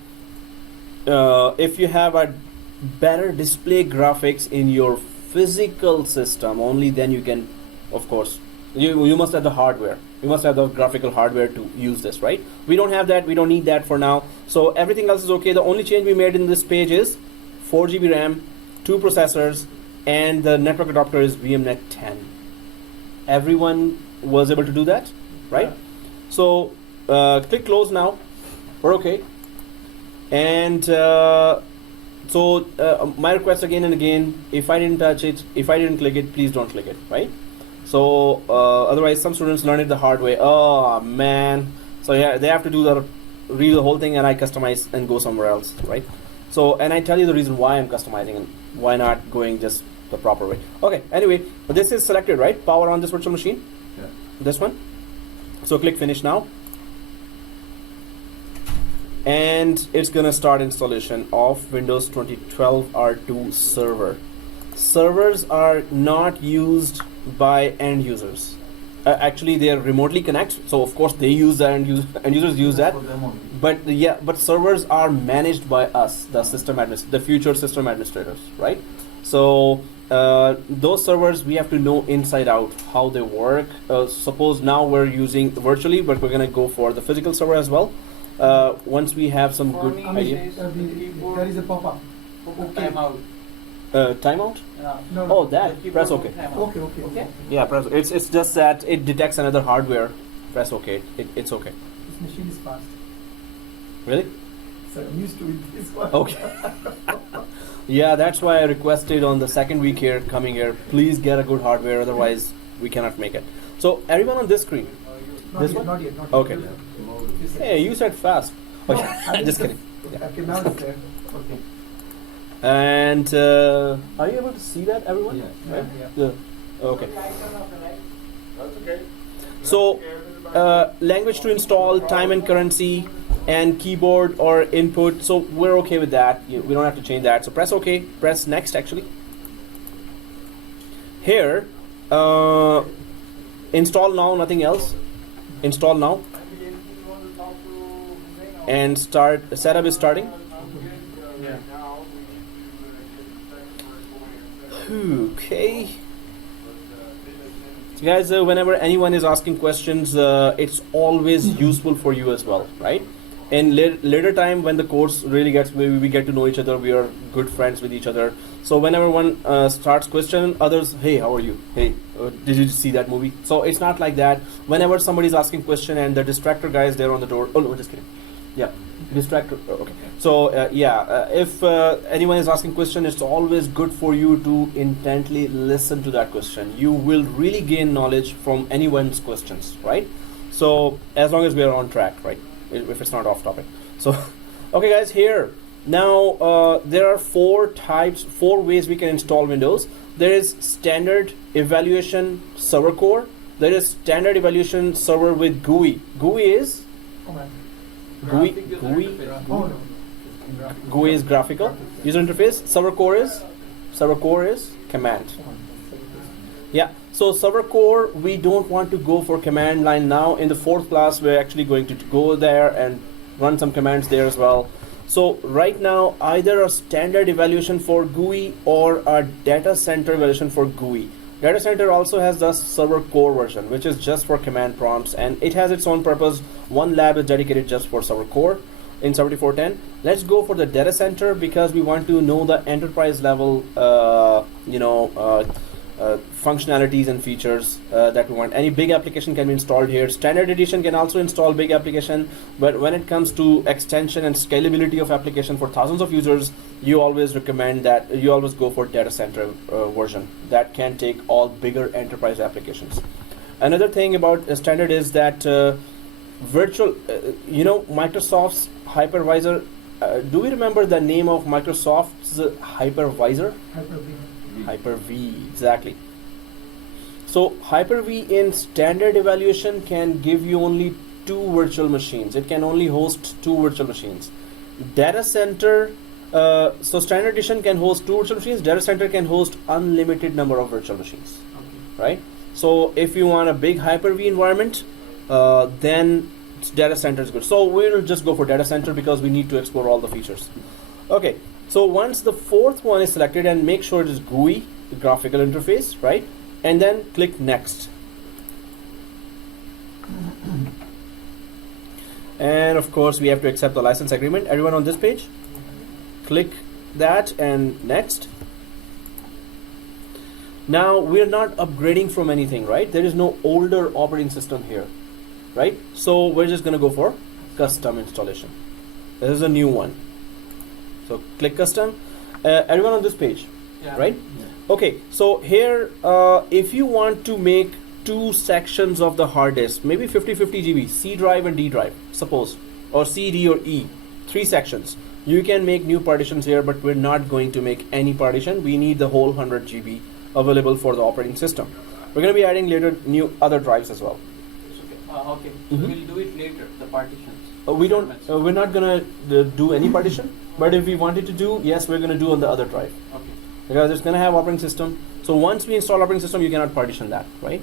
if you have a better display graphics in your physical system, only then you can, of course, you must have the hardware. You must have the graphical hardware to use this, right? We don't have that. We don't need that for now. So everything else is okay. The only change we made in this page is 4 GB RAM, 2 processors, and the network adapter is VMNet 10. Everyone was able to do that, right? Yeah. So click close now. We're okay. And my request again and again, if I didn't touch it, if I didn't click it, please don't click it, right? So otherwise some students learn it the hard way. Oh man. So yeah, they have to read the whole thing, and I customize and go somewhere else, right? So, and I tell you the reason why I'm customizing and why not going just the proper way. Okay, anyway, but this is selected, right? Power on this virtual machine. Yeah. This one. So click finish now. And it's gonna start installation of Windows 2012 R2 server. Servers are not used by end users. Actually, they are remotely connect. So of course they use that, and users use that. For them only. But servers are managed by us, the future system administrators, right? So those servers we have to know inside out how they work. Suppose now we're using virtually, but we're gonna go for the physical server as well. Once we have some good me, idea. it says the keyboard There is a pop-up. Okay. timeout. Timeout? Yeah. No, Oh, no. that. The Press keyboard OK. timeout. Okay, okay, okay. Yeah, press. It's just that it detects another hardware. Press OK. It's okay. This machine is fast. Really? So I'm used to it. This one. Okay. Yeah, that's why I requested on the second week here, coming here, please get a good hardware, otherwise we cannot make it. So everyone on this screen. Not This yet, one? not yet, not Okay. yet. Hey, you said fast. No, Okay, I just kidding. Yeah. Okay, now it's there. Okay. And are you able to see that, everyone? Yes. Yeah, Yeah. Okay. So, language to install, time and currency, and keyboard or input. So we're okay with that. We don't have to change that. So press OK. Press next. Actually, here, install now. Nothing else. Install now. And start. Setup is starting. Yeah. Okay. So guys, whenever anyone is asking questions, it's always useful for you as well, right? In later time, when the course really gets, we get to know each other, we are good friends with each other. So whenever one starts question, others, hey, how are you? Hey, did you see that movie? So it's not like that. Whenever somebody is asking question and the distractor guy is there on the door, oh no, just kidding. Yeah, distractor. Okay. So if anyone is asking question, it's always good for you to intently listen to that question. You will really gain knowledge from anyone's questions, right? So as long as we are on track, right? If it's not off topic. So, okay, guys. Here now there are four ways we can install Windows. There is standard evaluation server core. There is standard evaluation server with GUI. GUI is GUI. Graphic user GUI. interface. Oh, no. GUI is graphical user interface. Server core is command. Yeah. So server core, we don't want to go for command line now. In the fourth class, we're actually going to go there and run some commands there as well. So right now, either a standard evaluation for GUI or a data center evaluation for GUI. Data center also has the server core version, which is just for command prompts, and it has its own purpose. One lab is dedicated just for server core in 7410. Let's go for the data center because we want to know the enterprise level, functionalities and features that we want. Any big application can be installed here. Standard edition can also install big application, but when it comes to extension and scalability of application for thousands of users, you always recommend that you always go for data center version that can take all bigger enterprise applications. Another thing about standard is that Microsoft's hypervisor. Do we remember the name of Microsoft's hypervisor? Hyper-V. Hyper-V, exactly. So Hyper-V in standard evaluation can give you only 2 virtual machines. It can only host 2 virtual machines. Data center, so standard edition can host 2 virtual machines. Data center can host unlimited number of virtual machines, right? So if you want a big Hyper-V environment, then data center is good. So we'll just go for data center because we need to explore all the features. Okay. So once the fourth one is selected, and make sure it is GUI, the graphical interface, right? And then click next. And of course, we have to accept the license agreement. Everyone on this page, click that and next. Now we're not upgrading from anything, right? There is no older operating system here, right? So we're just gonna go for custom installation. This is a new one. So click custom. Everyone on this page, Yeah. right? Yeah. Okay, so here, if you want to make 2 sections of the hard disk, maybe 50-50 GB, C drive and D drive, suppose, or C, D, or E, 3 sections. You can make new partitions here, but we're not going to make any partition. We need the whole 100 GB available for the operating system. We're going to be adding later new other drives as well. Okay. So Mhm. we'll do it later, the partitions. We don't. We're not gonna do any partition. But if we wanted to do, yes, we're gonna do on the other drive Okay. because it's gonna have operating system. So once we install operating system, you cannot partition that, right?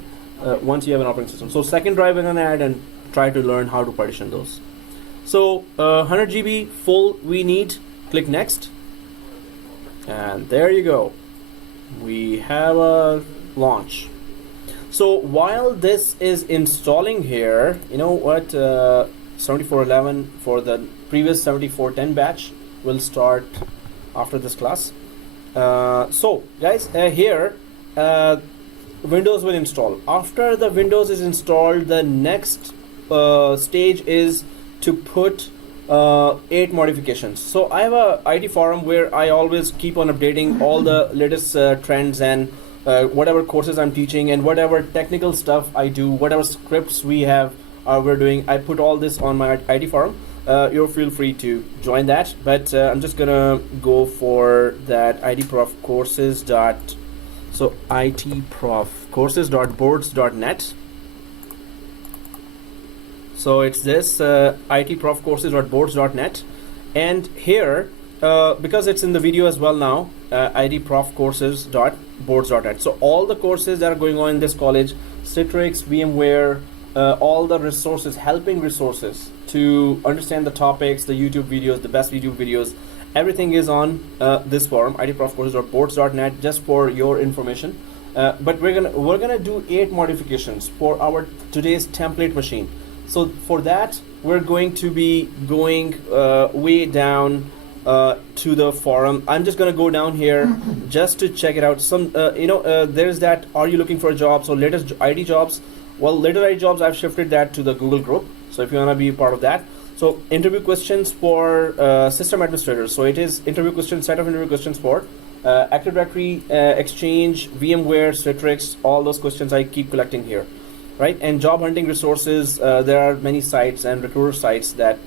Once you have an operating system. So second drive we're gonna add and try to learn how to partition those. So 100 GB full we need. Click next, and there you go. We have a launch. So while this is installing here, you know what, 7411 for the previous 7410 batch will start after this class. So guys, here Windows will install. After the Windows is installed, the next stage is to put 8 modifications. So I have a IT forum where I always keep on updating all the latest trends and whatever courses I'm teaching and whatever technical stuff I do, whatever scripts we're doing, I put all this on my IT forum. You feel free to join that, but I'm just gonna go for that itprof courses dot, so itprof courses.boards.net. So it's this itprof courses.boards.net, and here because it's in the video as well now, itprof courses.boards.net. So all the courses that are going on in this college, Citrix, VMware, all the resources, helping resources to understand the topics, the YouTube videos, the best YouTube videos, everything is on this forum, itprofcourses.boards.net, just for your information. But we're gonna do 8 modifications for our today's template machine. So for that, we're going to be going way down to the forum. I'm just gonna go down here just to check it out. Some there's that, are you looking for a job? So latest IT jobs. Well, later IT jobs, I've shifted that to the Google group. So if you wanna be a part of that. So interview questions for system administrators. So it is interview questions, set of interview questions for Active Directory, Exchange, VMware, Citrix, all those questions I keep collecting here, right? And job hunting resources, there are many sites and recruiter sites that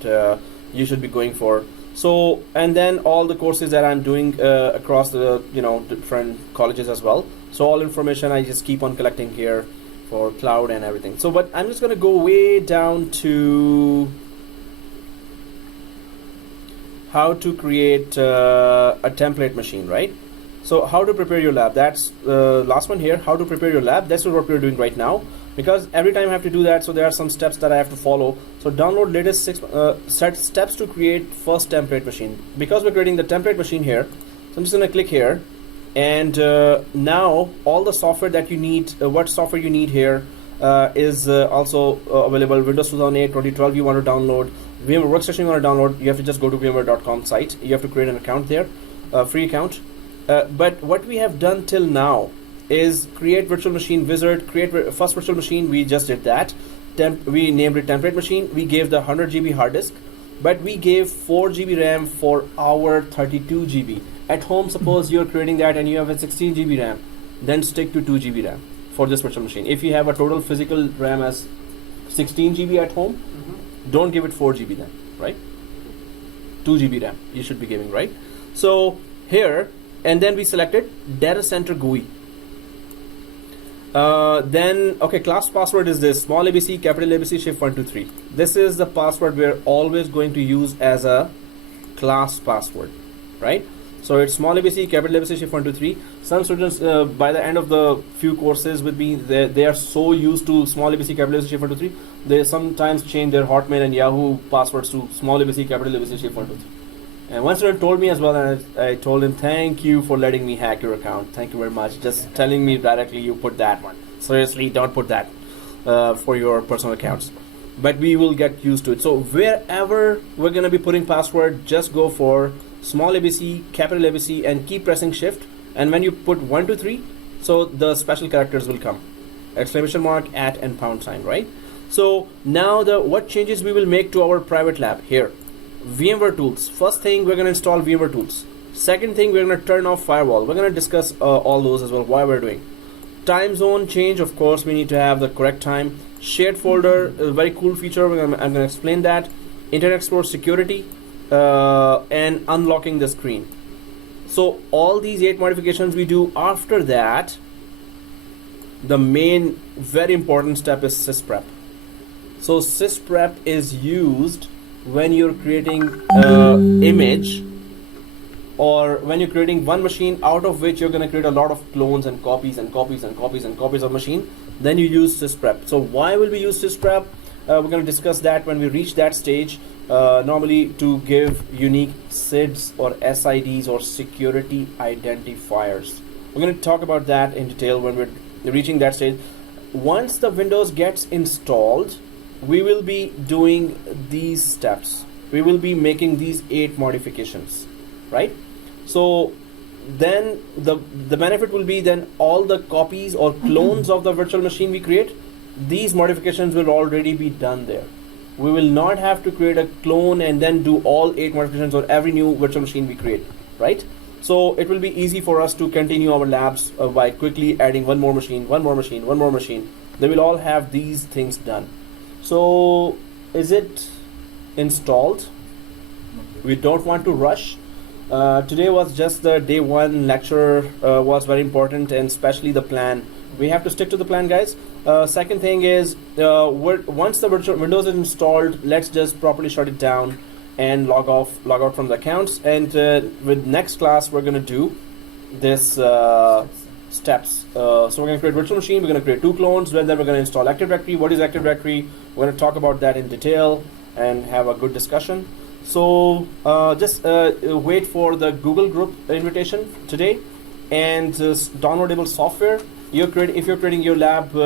you should be going for. So, and then all the courses that I'm doing across the different colleges as well. So all information I just keep on collecting here for cloud and everything. So, but I'm just gonna go way down to how to create a template machine, right? So how to prepare your lab, that's the last one here, how to prepare your lab. That's what we're doing right now, because every time I have to do that, so there are some steps that I have to follow. So download latest 6 steps to create first template machine. Because we're creating the template machine here, so I'm just gonna click here, and now all the software that you need, what software you need here is also available. Windows 2008, 2012 you want to download, VMware Workstation you want to download, you have to just go to vmware.com site. You have to create an account there, free account. But what we have done till now is create virtual machine wizard, create first virtual machine, we just did that. We named it template machine, we gave the 100 GB hard disk, but we gave 4 GB RAM for our 32 GB. At home, suppose you're creating that and you have a 16 GB RAM, then stick to 2 GB RAM for this virtual machine. If you have a total physical RAM as 16 GB at home, don't give it 4 GB then, right? 2 GB RAM you should be giving, right? So here, and then we selected data center GUI. Then, okay, class password is this, small ABC, capital ABC, shift 123. This is the password we're always going to use as a class password, right? So it's small ABC, capital ABC, shift 123. Some students, by the end of the few courses with me, they are so used to small ABC, capital ABC, shift 123, they sometimes change their Hotmail and Yahoo passwords to small ABC, capital ABC, shift 123. And one student told me as well, and I told him, thank you for letting me hack your account. Thank you very much. Just telling me directly you put that one. Seriously, don't put that for your personal accounts. But we will get used to it. So wherever we're going to be putting password, just go for small ABC, capital ABC, and keep pressing shift. And when you put 1, 2, 3, so the special characters will come. Exclamation mark, @ and £, right? So now what changes we will make to our private lab here. VMware tools. First thing, we're going to install VMware tools. Second thing, we're going to turn off firewall. We're going to discuss all those as well, why we're doing. Time zone change, of course, we need to have the correct time. Shared folder, a very cool feature, I'm going to explain that. Internet Explorer security, and unlocking the screen. So all these 8 modifications we do. After that, the main, very important step is sysprep. So sysprep is used when you're creating image, or when you're creating one machine out of which you're going to create a lot of clones and copies and copies and copies and copies of machine, then you use sysprep. So why will we use sysprep? We're going to discuss that when we reach that stage. Normally to give unique SIDs or SIDs or security identifiers. We're going to talk about that in detail when we're reaching that stage. Once the Windows gets installed, we will be doing these steps. We will be making these 8 modifications, right? So then the benefit will be then all the copies or clones of the virtual machine we create, these modifications will already be done there. We will not have to create a clone and then do all 8 modifications on every new virtual machine we create, right? So it will be easy for us to continue our labs by quickly adding one more machine, one more machine, one more machine. They will all have these things done. So is it installed? We don't want to rush. Today was just the day 1 lecture, was very important, and especially the plan. We have to stick to the plan, guys. Second thing is, once the virtual Windows is installed, let's just properly shut it down and log out from the accounts. And with next class, we're going to do this steps. So we're going to create virtual machine. We're going to create 2 clones. Then we're going to install Active Directory. What is Active Directory? We're going to talk about that in detail and have a good discussion. So just wait for the Google group invitation today, and downloadable software. If you're creating your lab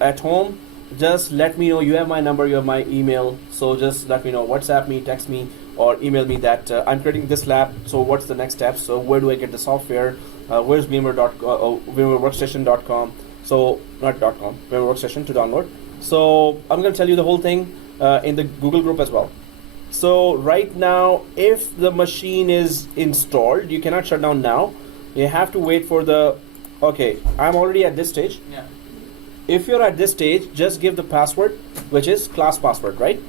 at home, just let me know. You have my number, you have my email, so just let me know. WhatsApp me, text me, or email me that I'm creating this lab, so what's the next step? So where do I get the software? Where's VMwareWorkstation.com? So not .com, VMware Workstation to download. So I'm going to tell you the whole thing in the Google group as well. So right now, if the machine is installed, you cannot shut down now. You have to wait for the, okay, I'm already at this stage. Yeah. If you're at this stage, just give the password, which is class password, right?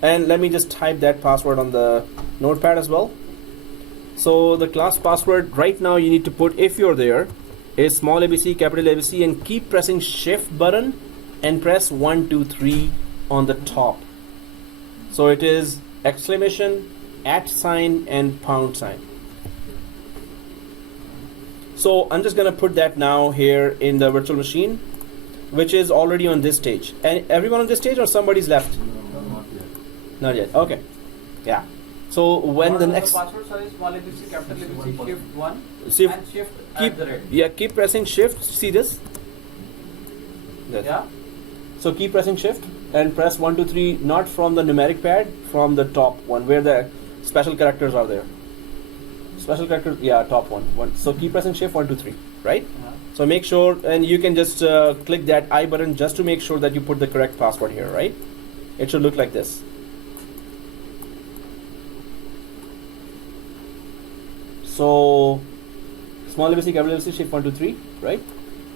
And let me just type that password on the notepad as well. So the class password right now you need to put, if you're there, is small ABC, capital ABC, and keep pressing shift button and press 1, 2, 3 on the top. So it is exclamation, @ and £sign. So I'm just gonna put that now here in the virtual machine, which is already on this stage. And everyone on this stage, or somebody's left? Not yet. Not yet. Okay. Yeah. So when the next passwords are small ABC, capital ABC, shift 1 shift, and shift keep, @. yeah, keep pressing shift. See this? Yes. Yeah. So keep pressing shift and press 1, 2, 3, not from the numeric pad, from the top one where the special characters are there. Special characters, yeah, top one. So keep pressing shift 1, 2, 3, right? So make sure, and you can just click that I button just to make sure that you put the correct password here, right? It should look like this. So small ABC, capital ABC, shift 1, 2, 3, right?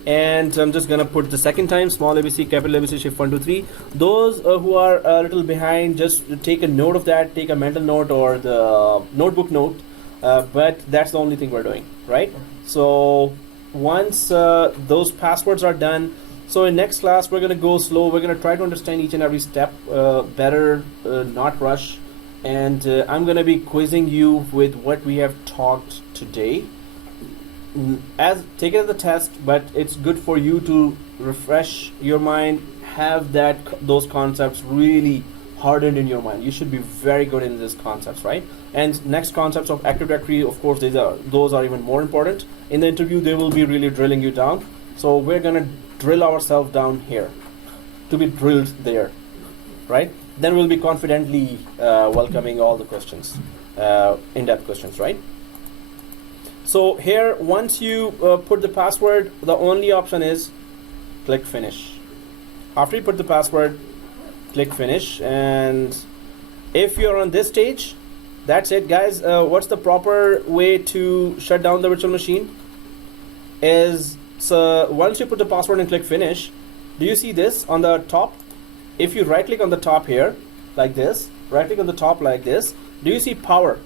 And I'm just gonna put the second time, small ABC, capital ABC, shift 1, 2, 3. Those who are a little behind, just take a note of that, take a mental note or the notebook note, but that's the only thing we're doing, right? So once those passwords are done, so in next class we're gonna go slow, we're gonna try to understand each and every step better, not rush, and I'm gonna be quizzing you with what we have talked today. As take it as a test, but it's good for you to refresh your mind, have those concepts really hardened in your mind. You should be very good in these concepts, right? And next concepts of Active Directory, of course, those are even more important. In the interview, they will be really drilling you down. So we're gonna drill ourselves down here to be drilled there, right? Then we'll be confidently welcoming all the questions, in-depth questions, right? So here, once you put the password, the only option is click finish. After you put the password, click finish. And if you're on this stage, that's it, guys. What's the proper way to shut down the virtual machine? So once you put the password and click finish, do you see this on the top? If you right click on the top here, like this, right click on the top like this, do you see power?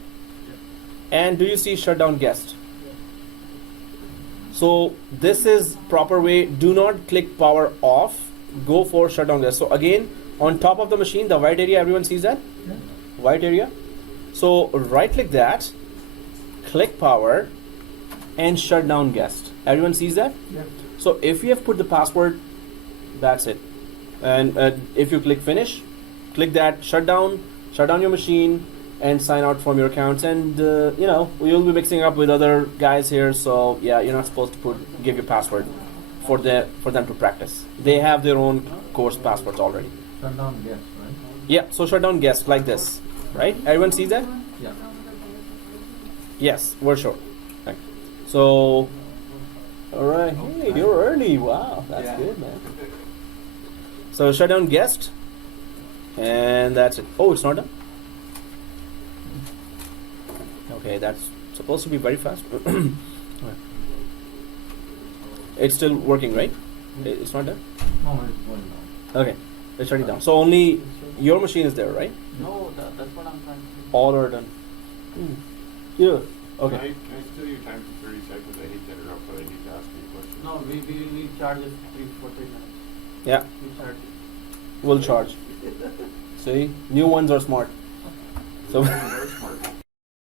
And do you see shut down guest? So this is proper way. Do not click power off, go for shutdown guest. So again, on top of the machine, the white area, everyone sees that? Yeah. White area. So right click that, click power, and shut down guest. Everyone sees that? Yeah. So if you have put the password, that's it. And if you click finish, click that, shut down your machine, and sign out from your accounts. And you know, you'll be mixing up with other guys here, so yeah, you're not supposed to give your password for them to practice. They have their own course passwords already. Shut down guest, right? Yeah, so shut down guest like this, right? Everyone sees that? Yeah. Yes, we're sure. Right. So, all right. Hey, you're early. Wow, that's Yeah. good, man. So shut down guest, and that's it. Oh, it's not done. Okay, that's supposed to be very fast. It's still working, right? It's not done. No, it's going down. Okay, let's shut it down. So only your machine is there, right? No, that's what I'm trying to say. All are done. Yeah. Okay. Can I steal your time for 30 seconds? I hate to interrupt, but I need to ask you a question. No, we charge us 3 minutes. Yeah, We charge. we'll charge. See, new ones are smart. So Very smart.